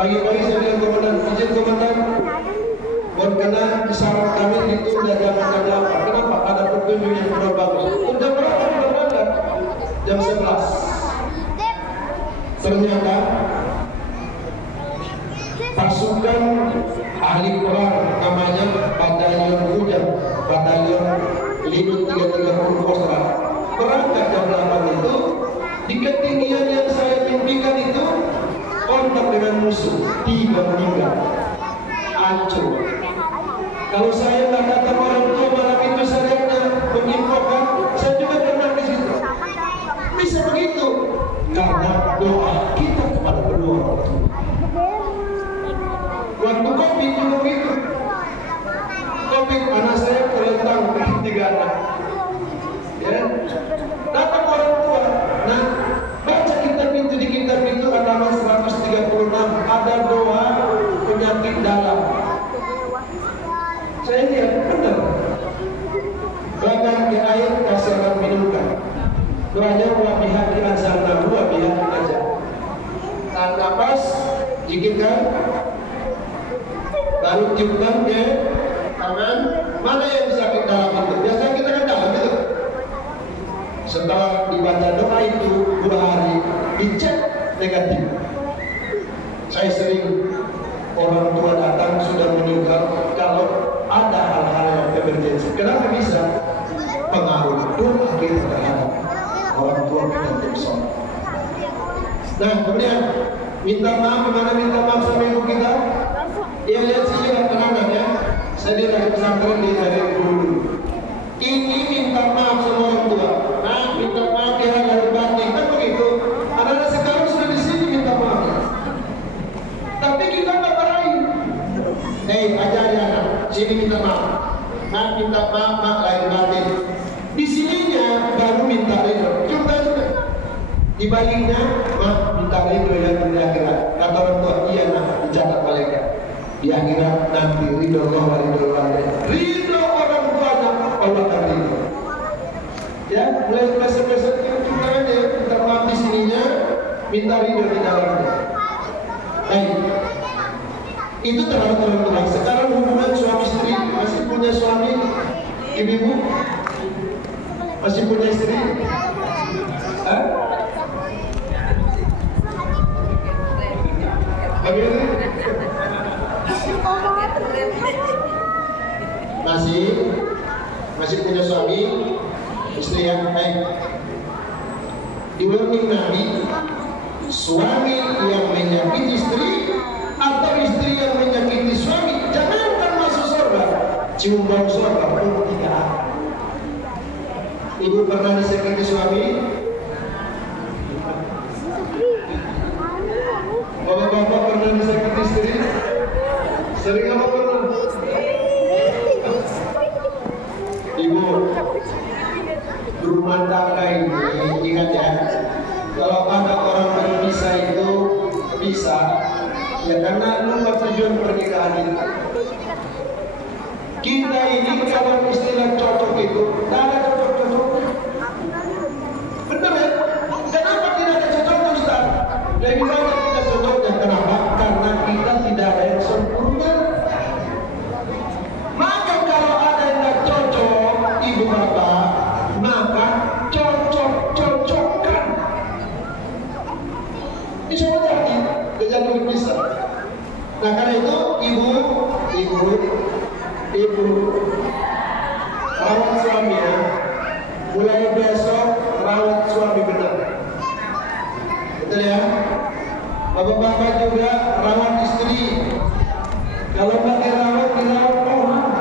Pagi-pagi saya bilang komandan, izin komandan, buat kena isyarat kami itu udah jam 8. Kenapa? Ada petunjuk yang kurang bagus. Jam berapa kita berangkat? Jam 11. Ternyata pasukan ahli perang namanya Batalion Hujan, Batalion Linut 330 Kostra berangkat jam 8 itu. Di ketinggian yang saya mimpikan itu kontak dengan musuh, 3 meninggal. Hancur. Kalau saya nggak datang orang tua malam itu saya menginfokan, saya juga pernah di situ. Bisa begitu karena doa kita kepada kedua orang tua. Waktu Covid juga begitu. Covid anak saya terlentang 3 anak. Ya, datang orang tua. Nah, baca kitab itu di kitab itu halaman 136 ada doa penyakit dalam. Saya lihat benar. Bahkan di air kasih orang minumkan. Doanya wa bihaqi anzalna wa bihaqi najah. Tahan napas, jikirkan, baru tiupkan ke tangan. Mana yang sakit dalam itu? Biasanya kita kan dalam itu. Setelah dibaca doa itu 2 hari dicek negatif. Saya sering orang tua datang sudah meninggal kalau ada hal-hal yang emergensi. Kenapa bisa? Pengaruh doa kita terhadap orang tua kita untuk sholat. Nah kemudian minta maaf, gimana minta maaf sama ibu kita? Ya lihat sini anak-anak ya. Saya di pesantren di dari dulu. Ini minta maaf sama orang tua. Nah minta maaf ya dari batin kan begitu. Anak-anak sekarang sudah di sini minta maaf. Tapi kita nggak marahin. Hei ajari anak, sini minta maaf. Mak minta maaf, mak lahir batin. Di sininya baru minta ridho. Coba juga. Di baliknya, mak minta ridho yang di akhirat. Kata orang tua, iya nak dicatat malaikat. Di akhirat nanti ridho Allah, ridho Allah. Ridho orang tuanya Allah akan ridho. Ya, mulai besok-besok kita aja minta maaf di sininya, minta ridho di dalamnya. Baik. Itu terhadap orang tua. Sekarang hubungan suami istri, masih punya suami, ibu-ibu, masih punya istri? Hah? Bagaimana? Masih punya suami, istri yang baik. Di warning Nabi, suami yang menyakiti istri atau istri yang menyakiti suami, jangankan masuk surga, cium bau surga pun tidak akan. Ibu pernah disakiti suami? Bapak-bapak pernah disakiti istri? Sering apa pernah? Ibu, rumah tangga ini ingat ya, kalau ada orang berpisah itu bisa ya karena lupa tujuan pernikahan itu. Kita ini kalau istilah cocok itu tidak ada cocok-cocok. Benar ya? Kenapa tidak ada cocok Ustaz? Lebih banyak kita cocoknya. Kenapa? Karena kita tidak ada yang sempurna. Maka kalau ada yang tidak cocok, ibu bapak, maka cocok-cocokkan. Insya Allah jadi kejadian bisa. Nah karena itu ibu rawat suami ya. Mulai besok rawat suami benar. Betul ya? Bapak-bapak juga rawat istri. Kalau nggak dirawat orang.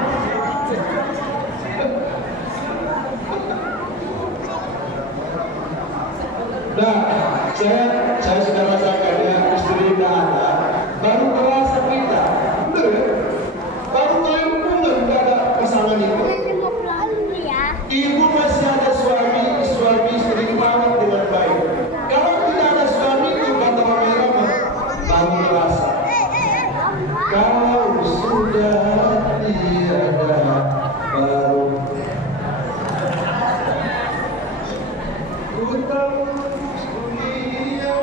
Nah, saya sudah rasakan ya istri tidak ada. Baru terasa kita, betul ya? Baru mulai hubungan nggak ada pasangan itu. Ibu masih ada suami sering rawat dengan baik. Kalau tidak ada suami itu kata Mama Rama, baru terasa. Kalau sudah tiada baru utang dunia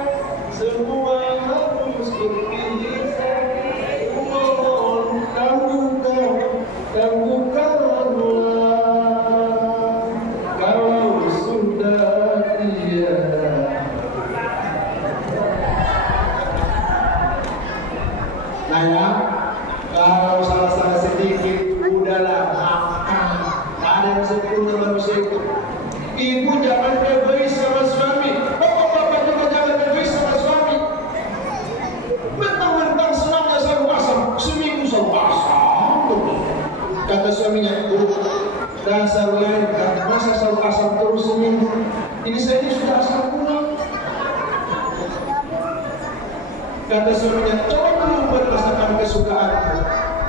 semua harus berpihak. Nah ya, kalau salah-salah sedikit, udahlah maafkan. Tak ada yang sempurna manusia itu. Ibu jangan egois sama suami, bapak-bapak juga jangan egois sama suami. Mentang-mentang senangnya saru asam, seminggu saru asam. Kata suaminya, Bu, dasar lain, masa saru asam terus seminggu? Ini saya ini sudah asam pulang. Kata suaminya, coba dulu buat masakan kesukaan.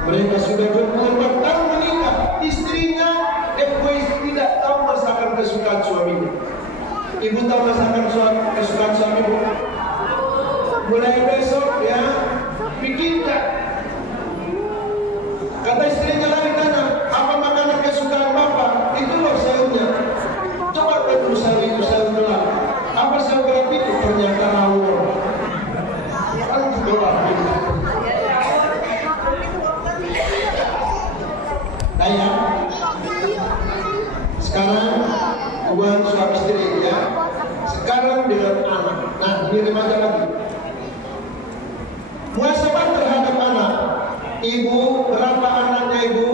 Mereka sudah 24 tahun menikah, istrinya egois, tidak tahu masakan kesukaan suaminya. Ibu tahu masakan kesukaan suami, Bu? Mulai besok ya, bikinkan. Kata istrinya lagi tanya, apa makanan kesukaan bapak? Itu loh sayurnya. Coba dulu sayur itu, sayur gelap. Apa sayur gelap itu? Ternyata rawon. Nah ya, sekarang hubungan suami istri ya. Sekarang dengan anak. Nah ini remaja lagi. Muhasabah terhadap anak. Ibu, berapa anaknya ibu?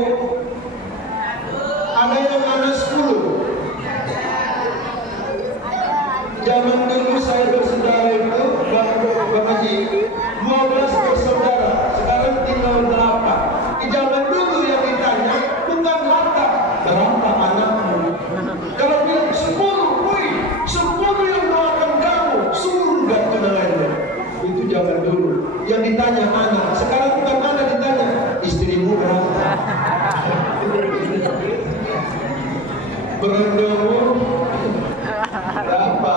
Ada yang anak 10. Zaman dulu saya bersaudara itu, Bang Haji, 12 bersaudara. Sekarang tinggal 8. Di zaman dulu yang ditanya bukan harta, berapa anakmu? Kalau bilang 10, woi, 10 yang doakan kamu, surga tunangannya. Itu zaman dulu. Yang ditanya anak, sekarang bukan anak ditanya, istrimu berapa? Berendomu berapa?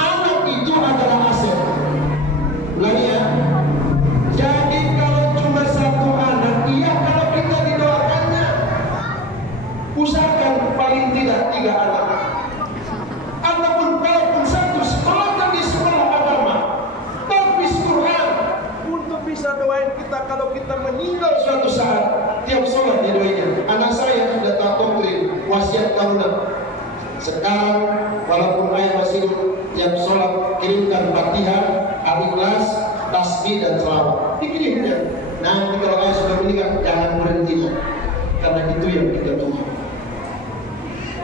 Anak itu adalah aset. Ulangi ya. Jadi kalau cuma satu anak, iya kalau kita didoakannya, usahakan paling tidak 3 anak. Ataupun kalaupun satu, sekolahkan di sekolah agama, tahfiz Quran, untuk bisa doain kita kalau kita meninggal suatu saat, tiap sholat didoainnya. Anak saya sudah tak doktrin, wasiat tahunan. Sekarang walaupun ayah masih tiap sholat kirimkan Fatihah, Al-Ikhlas, tasbih dan selawat. Dikirimnya. Nanti kalau ayah sudah meninggal, jangan berhenti, karena itu yang kita tunggu.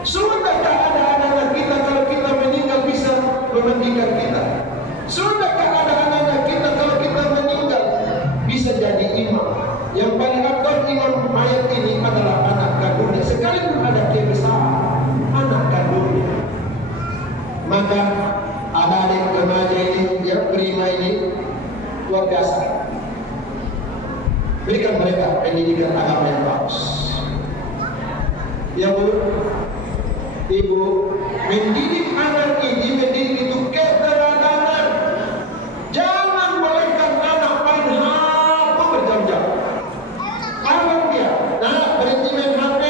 Sudahkah ada anak kita kalau kita meninggal bisa memandikan kita? Sudahkah ada anak kita kalau kita meninggal bisa jadi imam? Yang paling akal imam mayat ini adalah anak kandungnya. Sekalipun ada kebesaran, anak kandungnya. Maka adik remaja ini, yang prima ini luar biasa. Berikan mereka pendidikan agama yang bagus. Ya Bu, Ibu, mendidik anak ini, mendidik itu keteladanan. Jangan bolehkan anak main HP berjam-jam. Anak dia, nah berhenti main HP.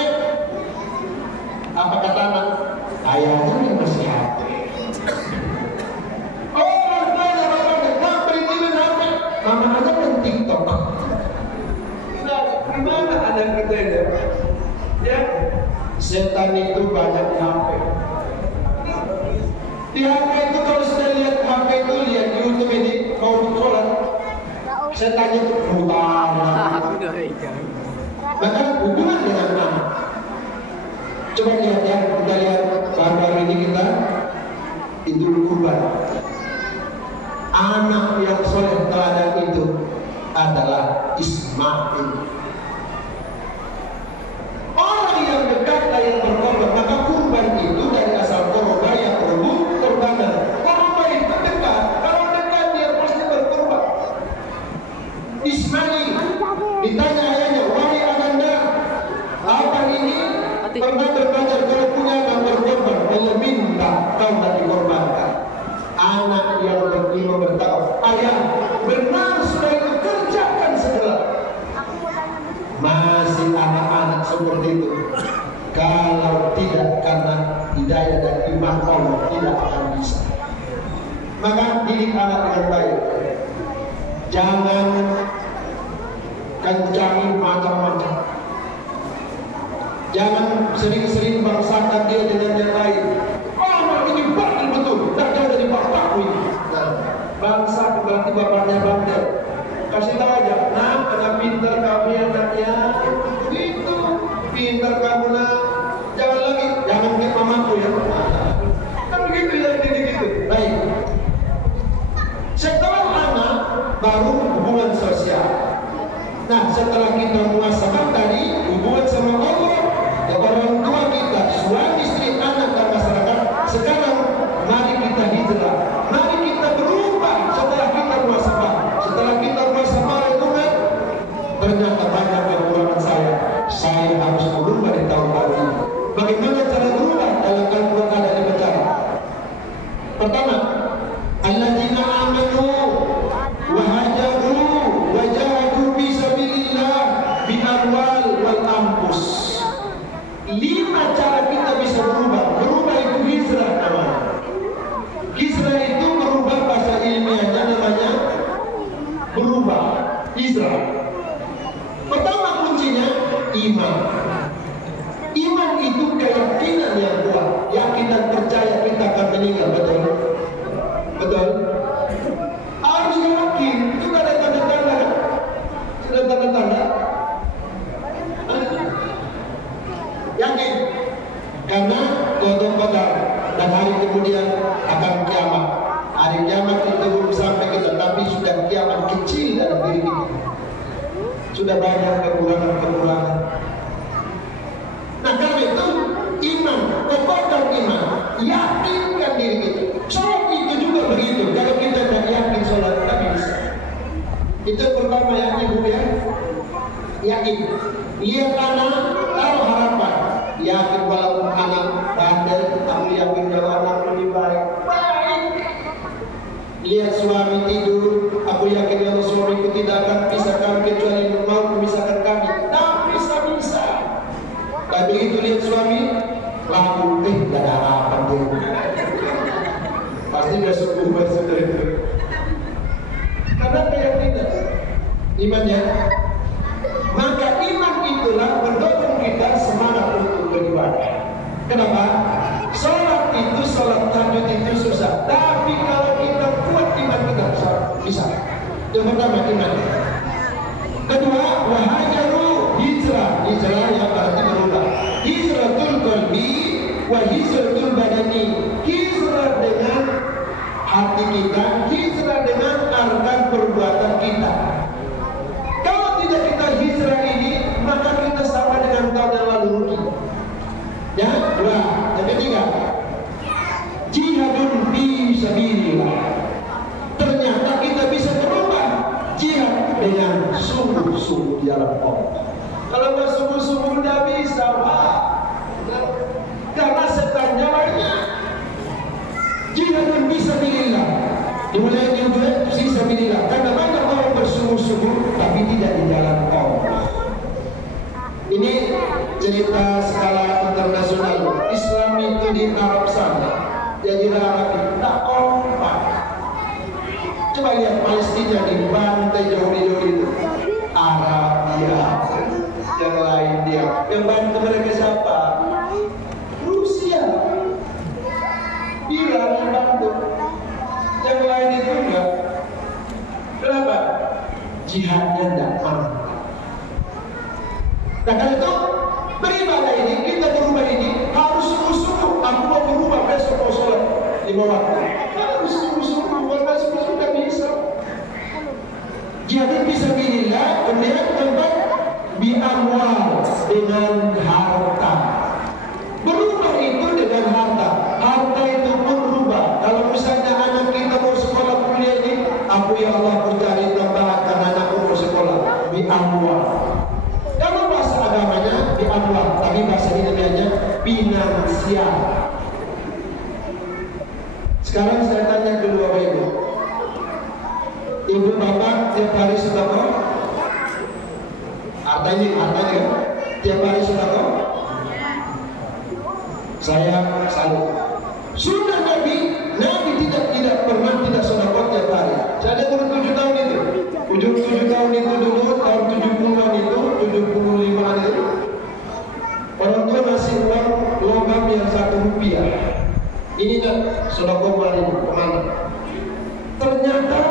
Apa kata anak? Ayahnya yang masih HP. Oh, orang tuanya, bapaknya, nah berhenti main HP. Mama aja main TikTok. Nah, gimana anak kita ini? Ya, setan itu banyak di HP. Di HP itu kalau sudah lihat HP itu, lihat di YouTube ini, mau sholat, setannya itu brutal. Maka hubungan dengan anak. Coba lihat ya, kita lihat baru-baru ini kita Idul Kurban. Anak yang soleh teladan itu adalah Ismail. Orang yang dekatlah yang berkorban, maka kurban itu dari asal korban yang berburu korbanan. Korban itu dekat, kalau dekat dia pasti berkorban. Ismail ditanya ayahnya, wahai aganda, apa ini? Pernah berbacar kalau punya anak berkorban, Allah minta kau tak dikorbankan. Anak yang beriman bertakwa, ayah benar sudah itu kerjakan segera. Masih anak-anak seperti itu, kalau tidak karena hidayah dan iman Allah tidak akan bisa. Maka didik anak dengan baik. Jangan kencangi macam-macam. Jangan sering-sering bangsakan dia dengan yang lain. Oh, anak ini batil betul, tak jauh dari bapakku ini. Nah, bangsa Nah, setelah kita muhasabah tadi hubungan sama Allah, ya orang tua kita, suami, istri, anak dan masyarakat. Sekarang mari kita hijrah, mari kita berubah setelah kita muhasabah. Setelah kita muhasabah renungan, ternyata banyak kekurangan saya. Saya harus berubah di tahun-tahun ini. Bagaimana cara berubah dalam Al-Quran ada dibaca? Pertama, alladzina amanu wa hajaru wa jahadu fi sabilillah bi amwal wal anfus. 5 cara kita bisa berubah. Berubah itu hijrah namanya. Hijrah itu berubah, bahasa ilmiahnya namanya berubah. Hijrah. Pertama kuncinya iman. Iman itu keyakinan yang kuat, yakin dan percaya kita akan meninggal, betul? Betul? Harus yakin, itu ada tanda-tanda kan? Sudah tanda-tanda? Yakin? Karena kodok kodar dan hari kemudian akan kiamat. Hari kiamat itu belum sampai kita, tapi sudah kiamat kecil dalam diri kita. Sudah banyak kekurangan-kekurangan. Nah, karena itu iman, kokohkan iman, yakinkan diri kita. Sholat itu juga begitu. Kalau kita tidak yakin sholat, tidak bisa. Itu pertama yang ibu ya, yakin. Lihat anak, taruh harapan. Yakin walaupun anak bandel, aku yakin kalau anak lebih baik. Baik. Lihat suami tidur, aku yakin kalau suamiku tidak akan pisahkan kecuali mau memisahkan kami. Tak bisa. Tapi begitu lihat suami, laku gak ada harapan dia. Pasti dia sembuh itu. Karena keyakinan, imannya. Maka iman itulah mendorong kita semangat untuk beribadah. Kenapa? Sholat itu, sholat tahajud itu susah. Tapi kalau kita kuat iman kita bisa. Yang pertama iman. Kedua, wahajaru hijrah. Hijrah yang berarti berubah. Hijratul qalbi wa hijratul badani. Hijrah dengan hati kita, hijrah dengan arkan perbuatan kita. Kalau tidak kita hijrah ini, maka kita sama dengan tahun yang lalu rugi. Ya, dua. Yang ketiga, jihadun fi sabilillah. Ternyata kita bisa berubah jihad dengan sungguh-sungguh di jalan Allah. Kalau nggak sungguh-sungguh tidak bisa, Pak. Karena setan nyawanya. Jihadun fi sabilillah. Dimulai juga fi sabilillah. Karena banyak orang bersungguh-sungguh tapi tidak di jalan Allah. Ini cerita skala internasional. Islam itu di Arab sana. Jadi Arab tak kompak. Coba lihat Palestina dibantai jauh-jauh itu. Arabia, yang lain dia. Yang bantu mereka siapa? Rusia. Iran yang bantu. Yang lain itu enggak. Kenapa? Jihadnya tidak mampu. Nah, karena itu beribadah ini, kita berubah ini harus sungguh-sungguh. Aku mau berubah besok mau sholat 5 waktu. Harus sungguh-sungguh, kalau sungguh-sungguh tidak bisa. Jihad bisa bilillah, kemudian tempat bi amwal dengan harta. Berubah itu dengan harta. Harta itu pun berubah. Kalau misalnya anak kita mau sekolah kuliah ini, aku ya Allah mencari tambahan karena anakku mau sekolah bi amwal. Kalau bahasa agamanya di amwal, tapi bahasa ilmiahnya finansial. Sekarang saya tanya kedua ibu. Ibu bapak tiap hari sedekah? Artinya tiap hari sedekah? Saya salut. Sunnah Nabi tidak pernah tidak sedekah tiap hari. Saya ada umur 7 tahun itu. 7 tahun itu dulu, tahun 70-an itu, 75-an itu. Orang tua ngasih uang logam yang 1 rupiah. Ini kan sedekah kemarin kemana? Ternyata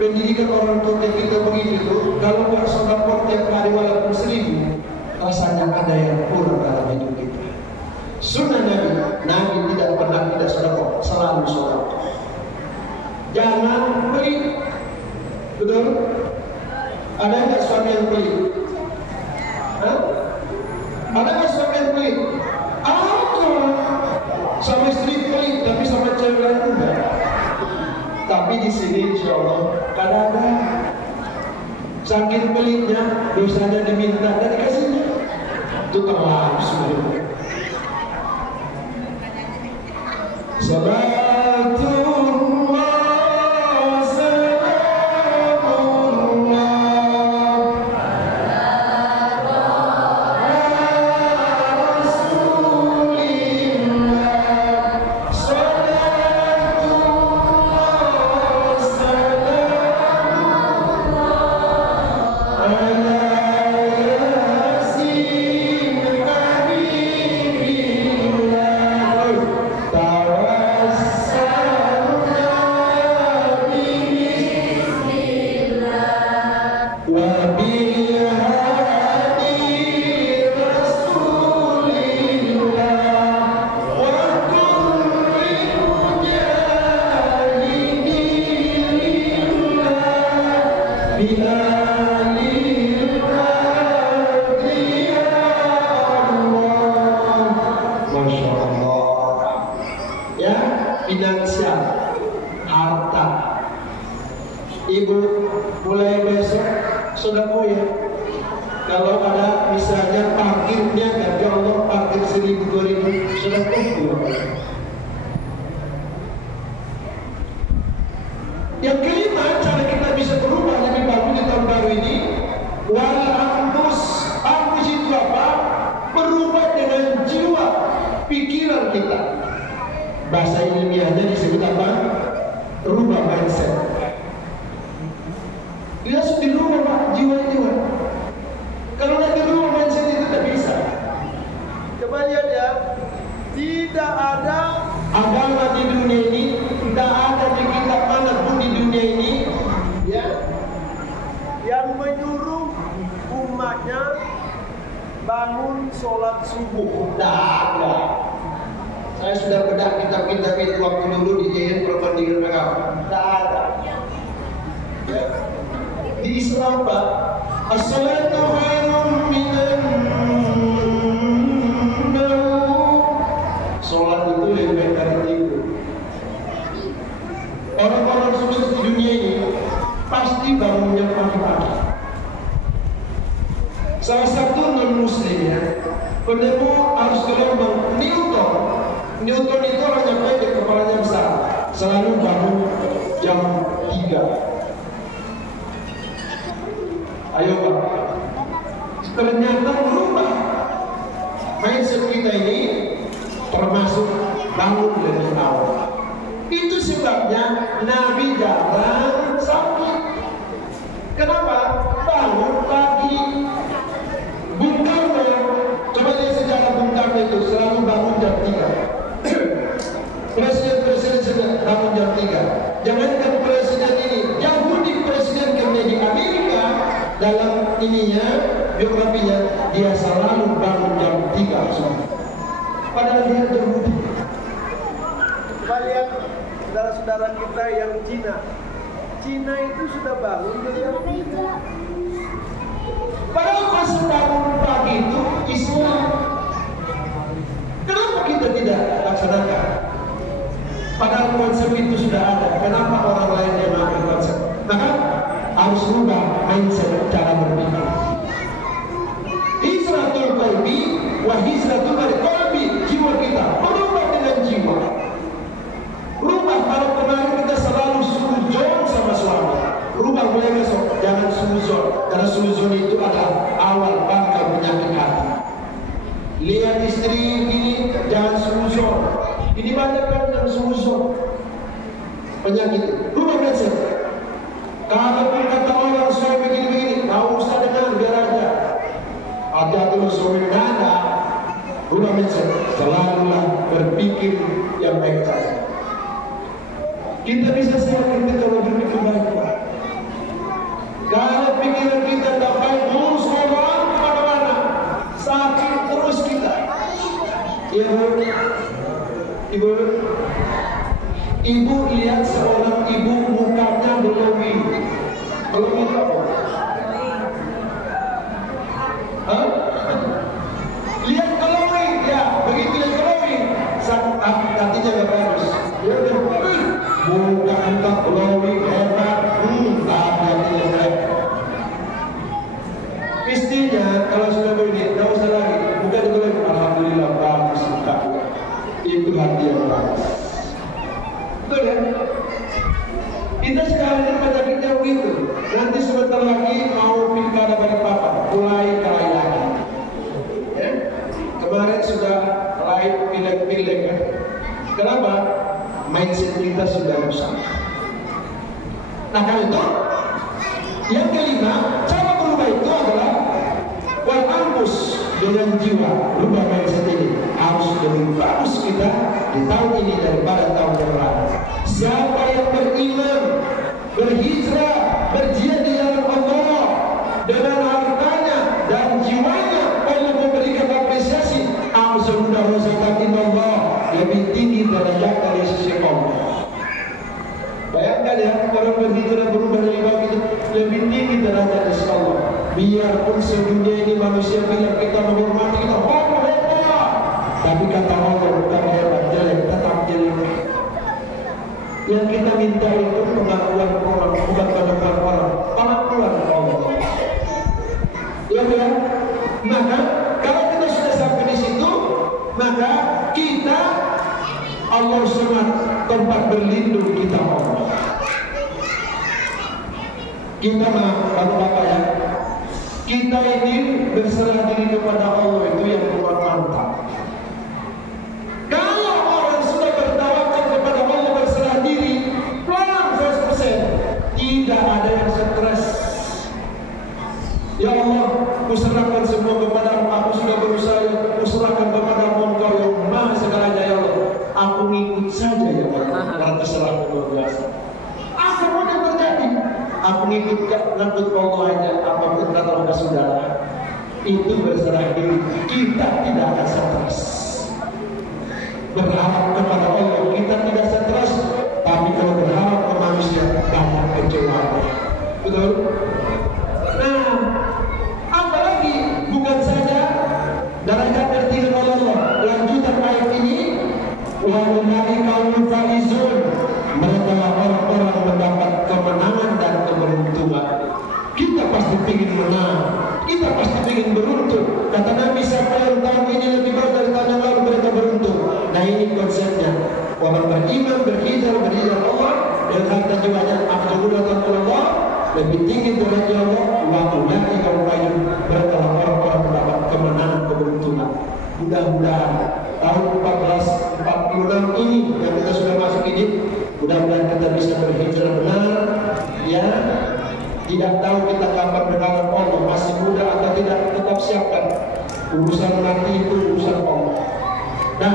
pendidikan orang tua kita begitu, kalau nggak sedekah tiap hari walaupun 1000, rasanya ada yang kurang dalam hidup kita. Sunnah Nabi tidak pernah tidak sedekah, selalu sedekah. Jangan beli, betul? Ada nggak suami yang pelit? Hah? Ada nggak suami yang pelit? Ada. Sama istri pelit, tapi sama cewek lain enggak. Tapi di sini insya Allah kadang-kadang saking pelitnya dosanya diminta dan dikasihnya. Itu terlalu sebenarnya. Finansial, harta. Ibu mulai besok sedekah ya. Kalau ada misalnya parkirnya kata Allah parkir 1.000-2.000 sedekah dulu. Yang kelima, cara kita bisa berubah lebih bagus di tahun baru ini, wal anfus. Anfus itu apa? Berubah dengan jiwa, pikiran kita. Bahasa ilmiahnya disebut apa? Rubah mindset. Dia harus dirubah Pak, jiwa-jiwa. Kalau tidak dirubah mindset itu tidak bisa. Coba lihat ya, tidak ada agama di dunia ini, tidak ada di kitab manapun di dunia ini, ya, yang menyuruh umatnya bangun sholat subuh. Tidak ada. Saya sudah bedah kitab-kitab itu waktu dulu di IAIN perbandingan agama. Tidak ada. Ya. Di Islam Pak, as-salatu khairun minan naum. Salat itu lebih baik dari tidur. Orang-orang sukses di dunia ini pasti bangunnya pagi-pagi. Salah satu non-muslim ya, penemu arus gelombang Newton itu hanya pendek, kepalanya besar, selalu bangun jam 3. Ayo Pak, ternyata berubah mindset kita ini, termasuk bangun lebih awal. Itu sebabnya Nabi jarang sakit. Kenapa? Bangun pagi. Bung Karno, coba lihat sejarah Bung Karno itu selalu bangun jam 3. Presiden-presiden sudah bangun jam 3. Jangankan presiden ini, Yahudi presiden kami di Amerika, dalam ininya, biografinya, dia selalu bangun jam 3 semua. Padahal dia Yahudi. Coba lihat saudara-saudara kita yang Cina itu sudah bangun jam 3. Padahal pas bangun pagi itu Islam. Kenapa kita tidak laksanakan? Padahal konsep itu sudah ada. Kenapa orang lain yang mengambil konsep? Maka harus rubah mindset cara berpikir. Hijratul qalbi wa hijratul qalbi, jiwa kita berubah dengan jiwa. Rubah. Kalau kemarin kita selalu suzon sama suami, rubah mulai besok jangan suzon. Karena suzon itu adalah awal bangkai penyakit hati. Lihat istri ini jangan suzon. Ini banyak kan yang suzon penyakit. Rubah mindset. Kalaupun kata orang suami begini-begini, nggak usah dengar, biar aja. Hati-hati lo suami nada. Rubah mindset. Selalulah berpikir yang baik saja. Kita bisa sehat kita kalau berpikir baik. Kalau pikiran kita tak baik, lurus orang kemana-mana, sakit terus kita. Ibu lihat seorang ibu mukanya belum apa? ini penyakitnya begitu. Nanti sebentar lagi mau pilkada Balikpapan, mulai kelahi lagi. Ya? Kemarin sudah live pilek-pilek kan. Kenapa? Mindset kita sudah rusak. Nah kalau itu, yang kelima, cara berubah itu adalah wal anfus, dengan jiwa. Rubah mindset ini harus lebih bagus kita di tahun ini daripada tahun yang lalu. Siapa yang beriman, berhijrah, berjihad di jalan Allah dengan hartanya dan jiwanya, Allah memberikan apresiasi. Amsudah rozakatin Allah, lebih tinggi derajat dari sisi Allah. Bayangkan ya, orang berhijrah berubah dari bawah itu lebih tinggi derajat dari sisi Allah. Biarpun sedunia ini manusia bilang kita menghormati, kita hebat, tapi kata Allah bukan hebat, jelek, tetap jelek. Yang kita minta itu pengakuan orang, bukan pengakuan orang, pengakuan Allah. Ya kan? Maka kalau kita sudah sampai di situ, maka kita Allah sangat tempat berlindung kita Allah. Kita bapak-bapak ya, kita ini berserah diri kepada Allah itu yang mantap. Kalau orang sudah bertawakal kepada Allah, berserah diri, pelan 100%, tidak ada yang stres. Ya Allah, kuserahkan semua kepadamu. Aku sudah berusaha, kuserahkan kepadamu Engkau yang Maha segalanya ya Allah. Aku ngikut saja ya Allah. Dan kesalahan luar biasa. Apa pun yang terjadi, aku ngikut Allah aja. Apapun kata Allah saudara, itu berserah diri. Kita tidak akan stres. Berharap kepada Allah kita tidak stres, tapi kalau berharap ke manusia banyak kecewa. Betul? Nah, apalagi bukan saja derajat tertinggi oleh Allah. Lanjutan ayat ini, wa ulaika humul faizun, mereka orang-orang mendapat kemenangan dan keberuntungan. Kita pasti ingin menang, kita pasti ingin beruntung. Kata Nabi, siapa yang tahun ini lebih baik dari tahun yang lalu, mereka beruntung. Nah ini konsepnya. Orang beriman, berhijrah Allah dengan harta jiwanya, afdalullah Allah, lebih tinggi derajat Allah. Wa ulaika humul faizun, mereka orang-orang mendapat kemenangan, keberuntungan. Mudah-mudahan tahun 1446 ini yang kita sudah masuk ini, mudah-mudahan kita bisa berhijrah benar, ya. Tidak tahu kita kapan menghadap Allah, masih muda atau tidak, tetap siapkan. Urusan nanti itu urusan Allah. Nah,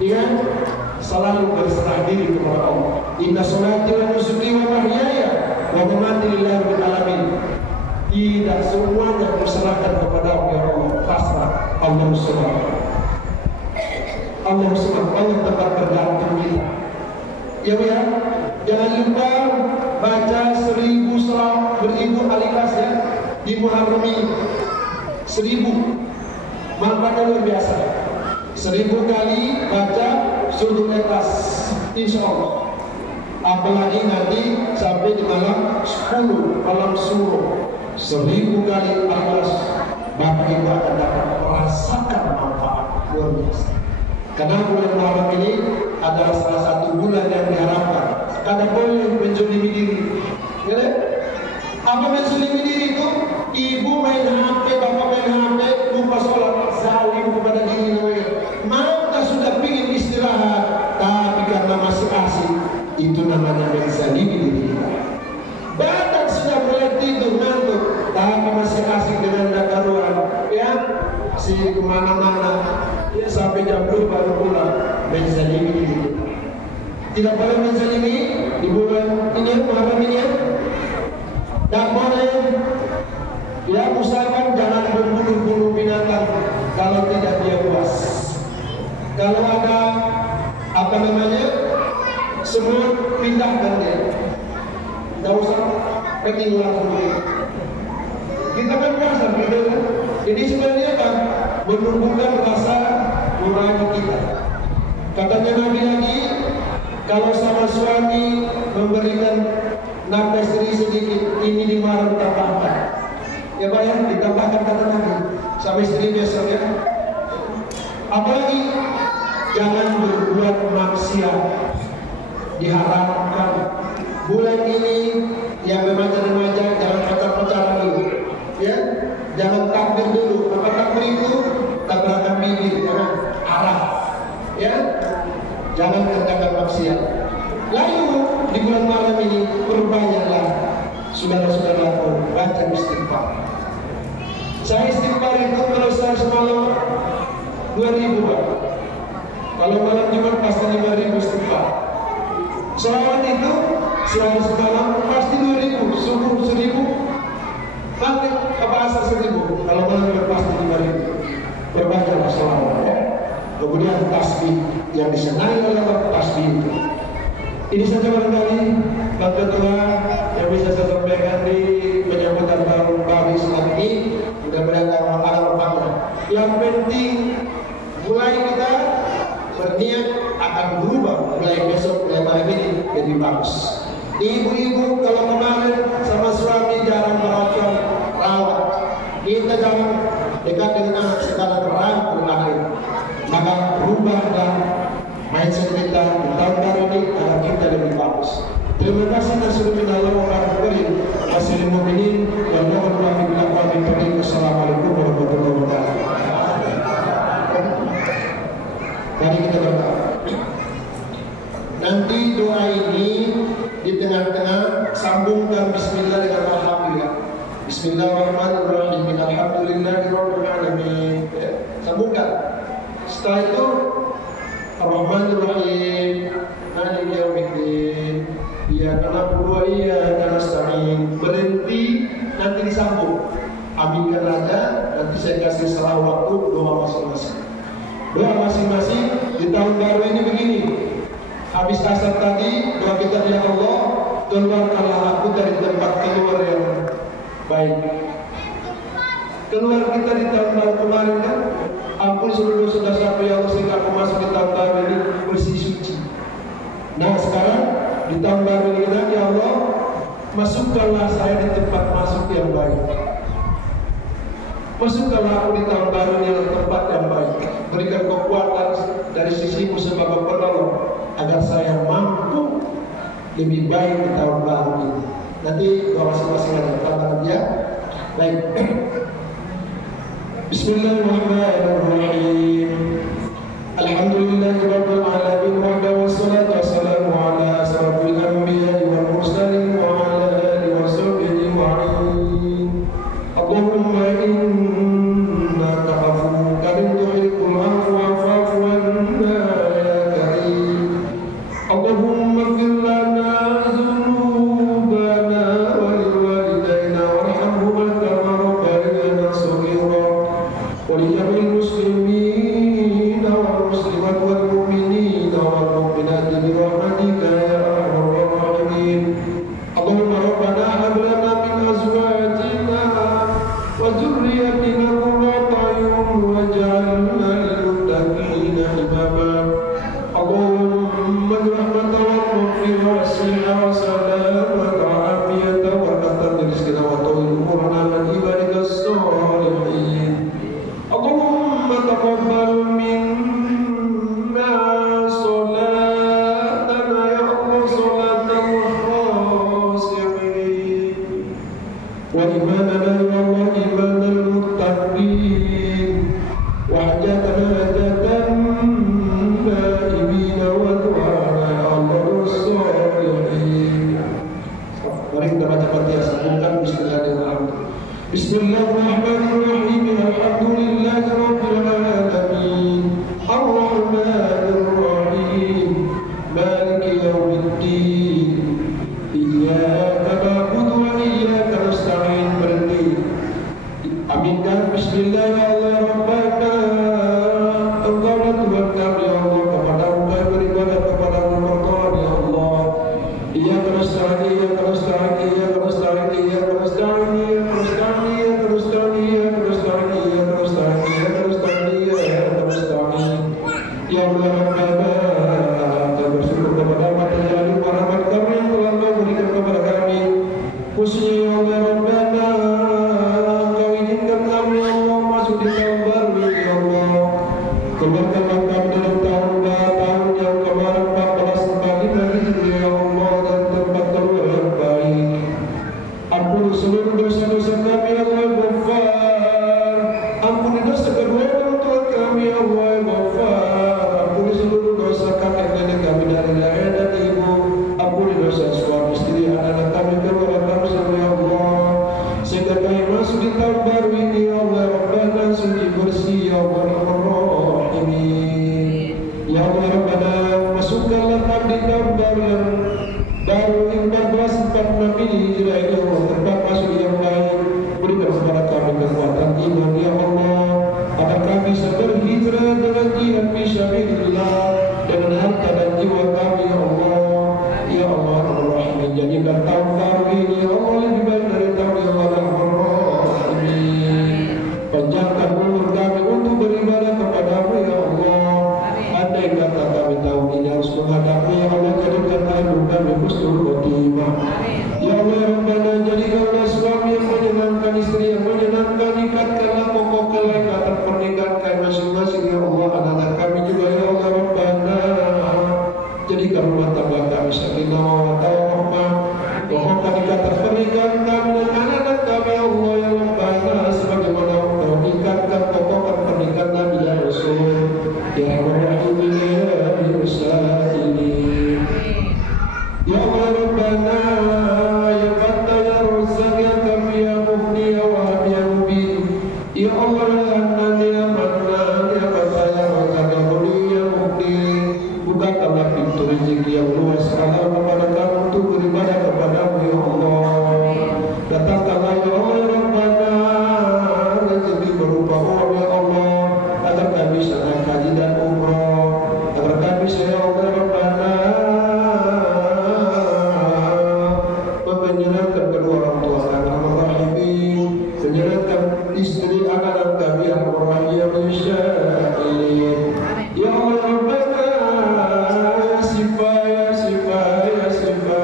ya, selalu berserah diri kepada Allah. Inna sholati wa nusuki wa mahyaya wa mamati lillahi rabbil alamin. Tidak semuanya diserahkan kepada Allah, pasrah. Allah subhanahu. Allah subhanahu, Allah tetap bergantung kita. Ya Bu ya, jangan lupa baca 1000 surah beribu alikas ya di Muharram ini. 1000 manfaatnya luar biasa. 1000 kali baca suratul Ikhlas, insya Allah. Apalagi nanti sampai di malam 10 malam suruh 1000 kali Ikhlas, Bapak Ibu akan dapat merasakan manfaat luar biasa. Karena bulan Muharram ini adalah salah satu bulan yang diharapkan. Kada boleh menjolimi diri. Ya, apa menjolimi diri itu? Ibu main HP, bapak main HP, lupa sholat, zalim kepada diri mereka. Maka sudah ingin istirahat, tapi karena masih asik, itu namanya menzalimi diri kita. Badan sudah mulai tidur ngantuk, tapi masih asik dengan dakaruan, ya, si kemana-mana, ya, sampai jam 2 baru pulang, menzalimi diri kita. Tidak boleh menzalimi di bulan ini, Muharram ini ya. Tak boleh, ya, usahakan jangan membunuh binatang kalau tidak dia puas. Kalau ada apa namanya, semut, pindahkan dia. Tidak usah ketinggalan dulu. Kita kan puasa, betul kan? Ini sebenarnya apa? Menumbuhkan rasa nurani kita. Katanya Nabi lagi, kalau sama suami memberikan nafkah istri sedikit, ini di Muharram tambahkan. Ya Pak ya, ditambahkan kata Nabi sama istri besok ya. Apalagi jangan berbuat maksiat, diharamkan. bulan ini yang remaja-remaja jangan pacar-pacaran dulu, ya, jangan takbir dulu. Apa takbir itu? Tabrakan bibir, jangan arah, ya, jangan kerjakan maksiat. Lalu di bulan malam ini perbanyaklah saudara-saudaraku baca istighfar. Saya istighfar itu kalau saya semalam 2.000 Pak. Kalau malam Jumat pasti 5.000 istighfar. Selawat itu selama semalam pasti 2.000, subuh 1.000, maghrib apa asar 1.000. Kalau malam Jumat pasti 5.000. Berbanyaklah selawat, ya. Kemudian tasbih yang disenangi oleh Allah, tasbih itu. Ini saja barangkali Bang Ketua yang bisa saya sampaikan di penyambutan tahun baru Islam ini. Mudah-mudahan akan bermanfaat. Yang penting mulai kita berniat akan berubah mulai besok, mulai malam ini jadi bagus. Ibu-ibu kalau kemarin sama suami jarang meracun rawat, kita jangan dekat dengan anak sekarang rangkul lahir. Maka berubah dan mindset kita di tahun baru ini agar kita lebih bagus. Terima kasih dan sudah minallah wa barakatuh. Wassalamualaikum warahmatullahi wabarakatuh. Assalamualaikum warahmatullahi wabarakatuh. Mari kita berdoa. Nanti doa ini di tengah-tengah sambungkan Bismillah dengan Alhamdulillah. Bismillahirrahmanirrahim. Alhamdulillahirabbil alamin. Sambungkan. Setelah itu Ar-Rahmanir-Rahim, Maliki Yaumiddin, Iyyaka na'budu wa iyyaka nasta'in. Berhenti, nanti disambung. Aminkan aja, nanti saya kasih salah waktu doa masing-masing. Doa masing-masing di tahun baru ini begini. Habis asar tadi, doa kita, ya Allah, keluarkanlah aku dari tempat keluar yang baik. Keluar kita di tahun baru kemarin kan, ampun seluruh dosa-dosa ya Allah sehingga aku masuk di tahun baru ini bersih suci. Nah sekarang di tahun baru ini kita, ya Allah, masukkanlah saya di tempat masuk yang baik. Masukkanlah aku di tahun baru ini di tempat yang baik. Berikan kekuatan dari sisimu sebagai penolong agar saya mampu lebih baik di tahun baru ini. Nanti doa masing-masing ada tantangan dia. Baik. Bismillahirrahmanirrahim. Alhamdulillahirabbil alamin wassalatu wassalamu ala asrofil anbiya'i wal mursalin wa ala alihi wa sahbihi ajma'in. Allahumma innaka afuwwun karim tuhibbul afwa fa'fu 'anna ya karim. Allahumma ighfir lana dhunubana wa liwalidayna warhamhuma kama rabbayana shaghira. ولجميع المسلمين والمسلمات والمؤمنين والمؤمنات برحمتك يا أرحم الراحمين. اللهم ربنا هب لنا من أزواجنا وذريتنا قرة أعين واجعلنا للمتقين إماما. اللهم برحمتك والمغفرة والصحة والسلامة والعافية والكثرة رزقنا وطول أمورنا من عبادك الصالحين. اللهم تقبل منا صلاتنا يا الله صلاة الخاشعين وإيماننا يا الله إيمان المتقين وحاجتنا حاجة النائبين ودعانا يا الله الصالحين. Mari kita baca Fatihah sambungkan Bismillahirrahmanirrahim. Bismillahirrahmanirrahim. Alhamdulillahi rabbil alamin. Ar-Rahmanir-Rahim. Maliki yaumiddin. Iyyaka na'budu wa iyyaka nasta'in. Berhenti. Aminkan Bismillah ya Allah Rabbana. Engkaulah Tuhan kami ya Allah, kepadamu kami beribadah, kepadamu berdoa ya Allah. Iyyaka nasta'in, iyyaka nasta'in, iyyaka nasta'in, iyyaka nasta'in, iyyaka nasta'in, iyyaka nasta'in, iyyaka nasta'in, iyyaka nasta'in, iyyaka nasta'in, iyyaka nasta'in. Ya Allah Rabbana, kami bersyukur kepada materi rahmat kami yang telah Engkau berikan kepada kami. Khususnya ya Allah Rabbana, Engkau izinkan kami ya Allah masuk di tahun baru ini ya Allah. Keluarkanlah kami dalam tahun yang kemarin 14 kali dari ya Allah dan tempat keluar memilih hijrah ini Allah tempat masuk yang baik. Berikan kepada kami kekuatan iman ya Allah, agar kami bisa berhijrah dengan jihad fisabilillah dengan harta dan jiwa kami ya Allah. Ya Allah Ar-Rahim, jadikan tahun baru ini ya Allah lebih baik dari tahun yang lalu. Panjangkan umur kami untuk beribadah kepadamu ya Allah. Andai kata kami tahun ini harus menghadapi ya Allah, jadikan hidup kami husnul khotimah. Ya Allah Rabbana, jadikanlah suami yang menyenangkan, istri yang menyenangkan, ikatkanlah pokok kelekatan pernikahan kami masing-masing ya Allah. Anak-anak kami juga ya Allah Rabbana, jadikan rumah tangga kami sakinah mawaddah warahmah. Mohonkan ikatan pernikahan kami dan anak-anak kami ya Allah ya Rabbana, sebagaimana ikatkan pokok pernikahan Nabi dan Rasul ya Rahim ya Musaili. Ya Allah Rabbana ya Fattah ya Razzaq ya Kafi ya Mughni ya Wahab ya Mubin. Ya Allah ya Hanan ya Mannan ya Fattah ya Razzaq ya Mughni ya Mughni. Bukakanlah pintu rezeki yang luas halal kepada kami untuk beribadah kepadamu ya Allah. Datangkanlah ya Allah Rabbana rezeki berupa uang ya Allah, agar kami bisa naik haji dan umrah, agar kami bisa ya Allah Rabbana menyenangkan kedua orang tua kami Ar-Rahimin, menyenangkan istri anak-anak kami Ar-Rahim ya Musaili. Ya Allah Rabbana ya Sifa ya Sifa ya Sifa,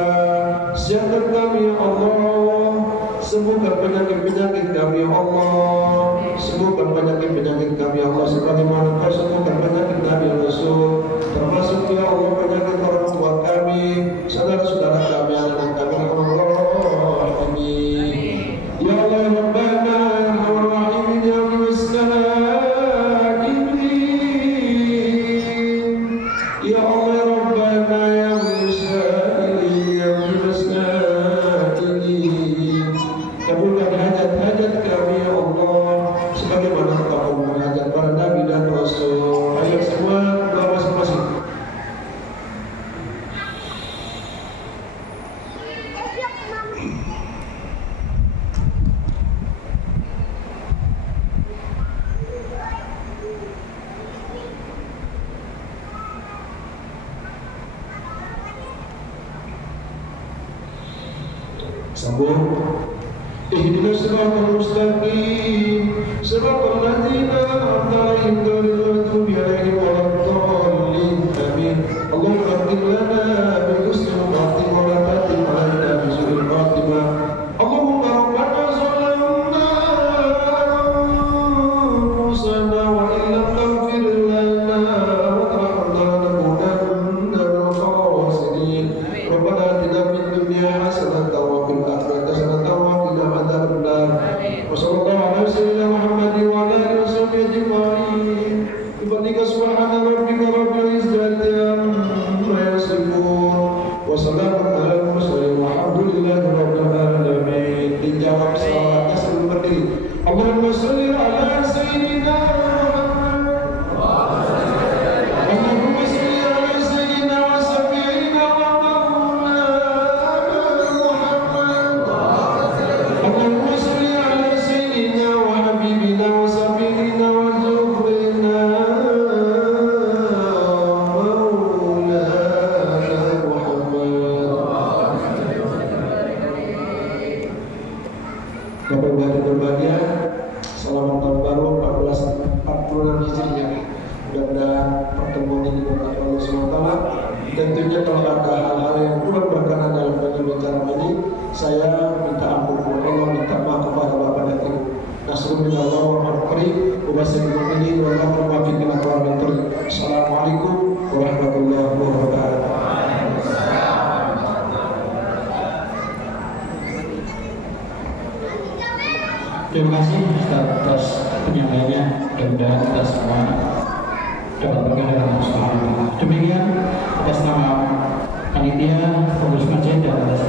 siapkan kami ya Allah, sembuhkan penyakit-penyakit kami ya Allah, sembuhkan penyakit-penyakit kami ya Allah, sebagaimana Kau sembuhkan penyakit Nabi Rasul, termasuk ya Allah penyakit orang tua kami, saudara-saudara kami, anak kami Allah. Amin. Ya Allah Rabbana Ar-Rahim ya Musaili. Ya Allah Rabbana ya Musaili ya Musaili. Kabulkan hajat-hajat kami ya Allah, sebagaimana Kau menghajat para Nabi dan Rasul. Ayo semua doa masing-masing. Sambung. Ihdinas siratal mustaqim, siratal ladzina an'amta 'alaihim ghairil maghdubi 'alaihim waladdallin. Amin. Allahumma ighfir lana bi husnil khatimah wa la tatim 'alaina bi su'il khatimah. Allahumma rabbana zalamna anfusana wa illam taghfir lana wa tarhamna lanakunanna minal khasirin. Rabbana atina fid dunya hasanatan wa fil akhirati hasanatan wa qina adzabannar. Wa sallallahu ala sayyidina Muhammadin wa ala alihi washabbihi ajma'in. Bifadlika subhana rabbika rabbil izzati amma yasifun wa salamun alal mursalin walhamdulillahi rabbil alamin. Dijawab salawatnya sebelum berdiri. Allahumma shalli ala sayyidina Allahumma shalli ala sayyidina wa sayyidina wa Allahumma shalli ala sayyidina wa habibina wa sayyidina wa zuhrina maulana Muhammad. Bapak Ibu yang berbahagia, selamat tahun baru 1446 Hijriah. Mudah-mudahan pertemuan ini berkat Allah SWT. Tentunya kalau ada hal-hal yang kurang berkenan dalam pembicaraan ini, saya minta ampun kepada Allah, minta maaf kepada Bapak dan Ibu. Nasrul minallah wa maghfirah wa basyiril mu'minin wa ghafur wafiqin aqwamit thoriq. Assalamualaikum warahmatullahi wabarakatuh. Terima kasih Ustaz atas penyampaiannya. Mudah-mudahan kita semua dapat berkah dengan Allah Subhanahu wa Ta'ala. Demikian atas nama panitia, pengurus masjid dan atas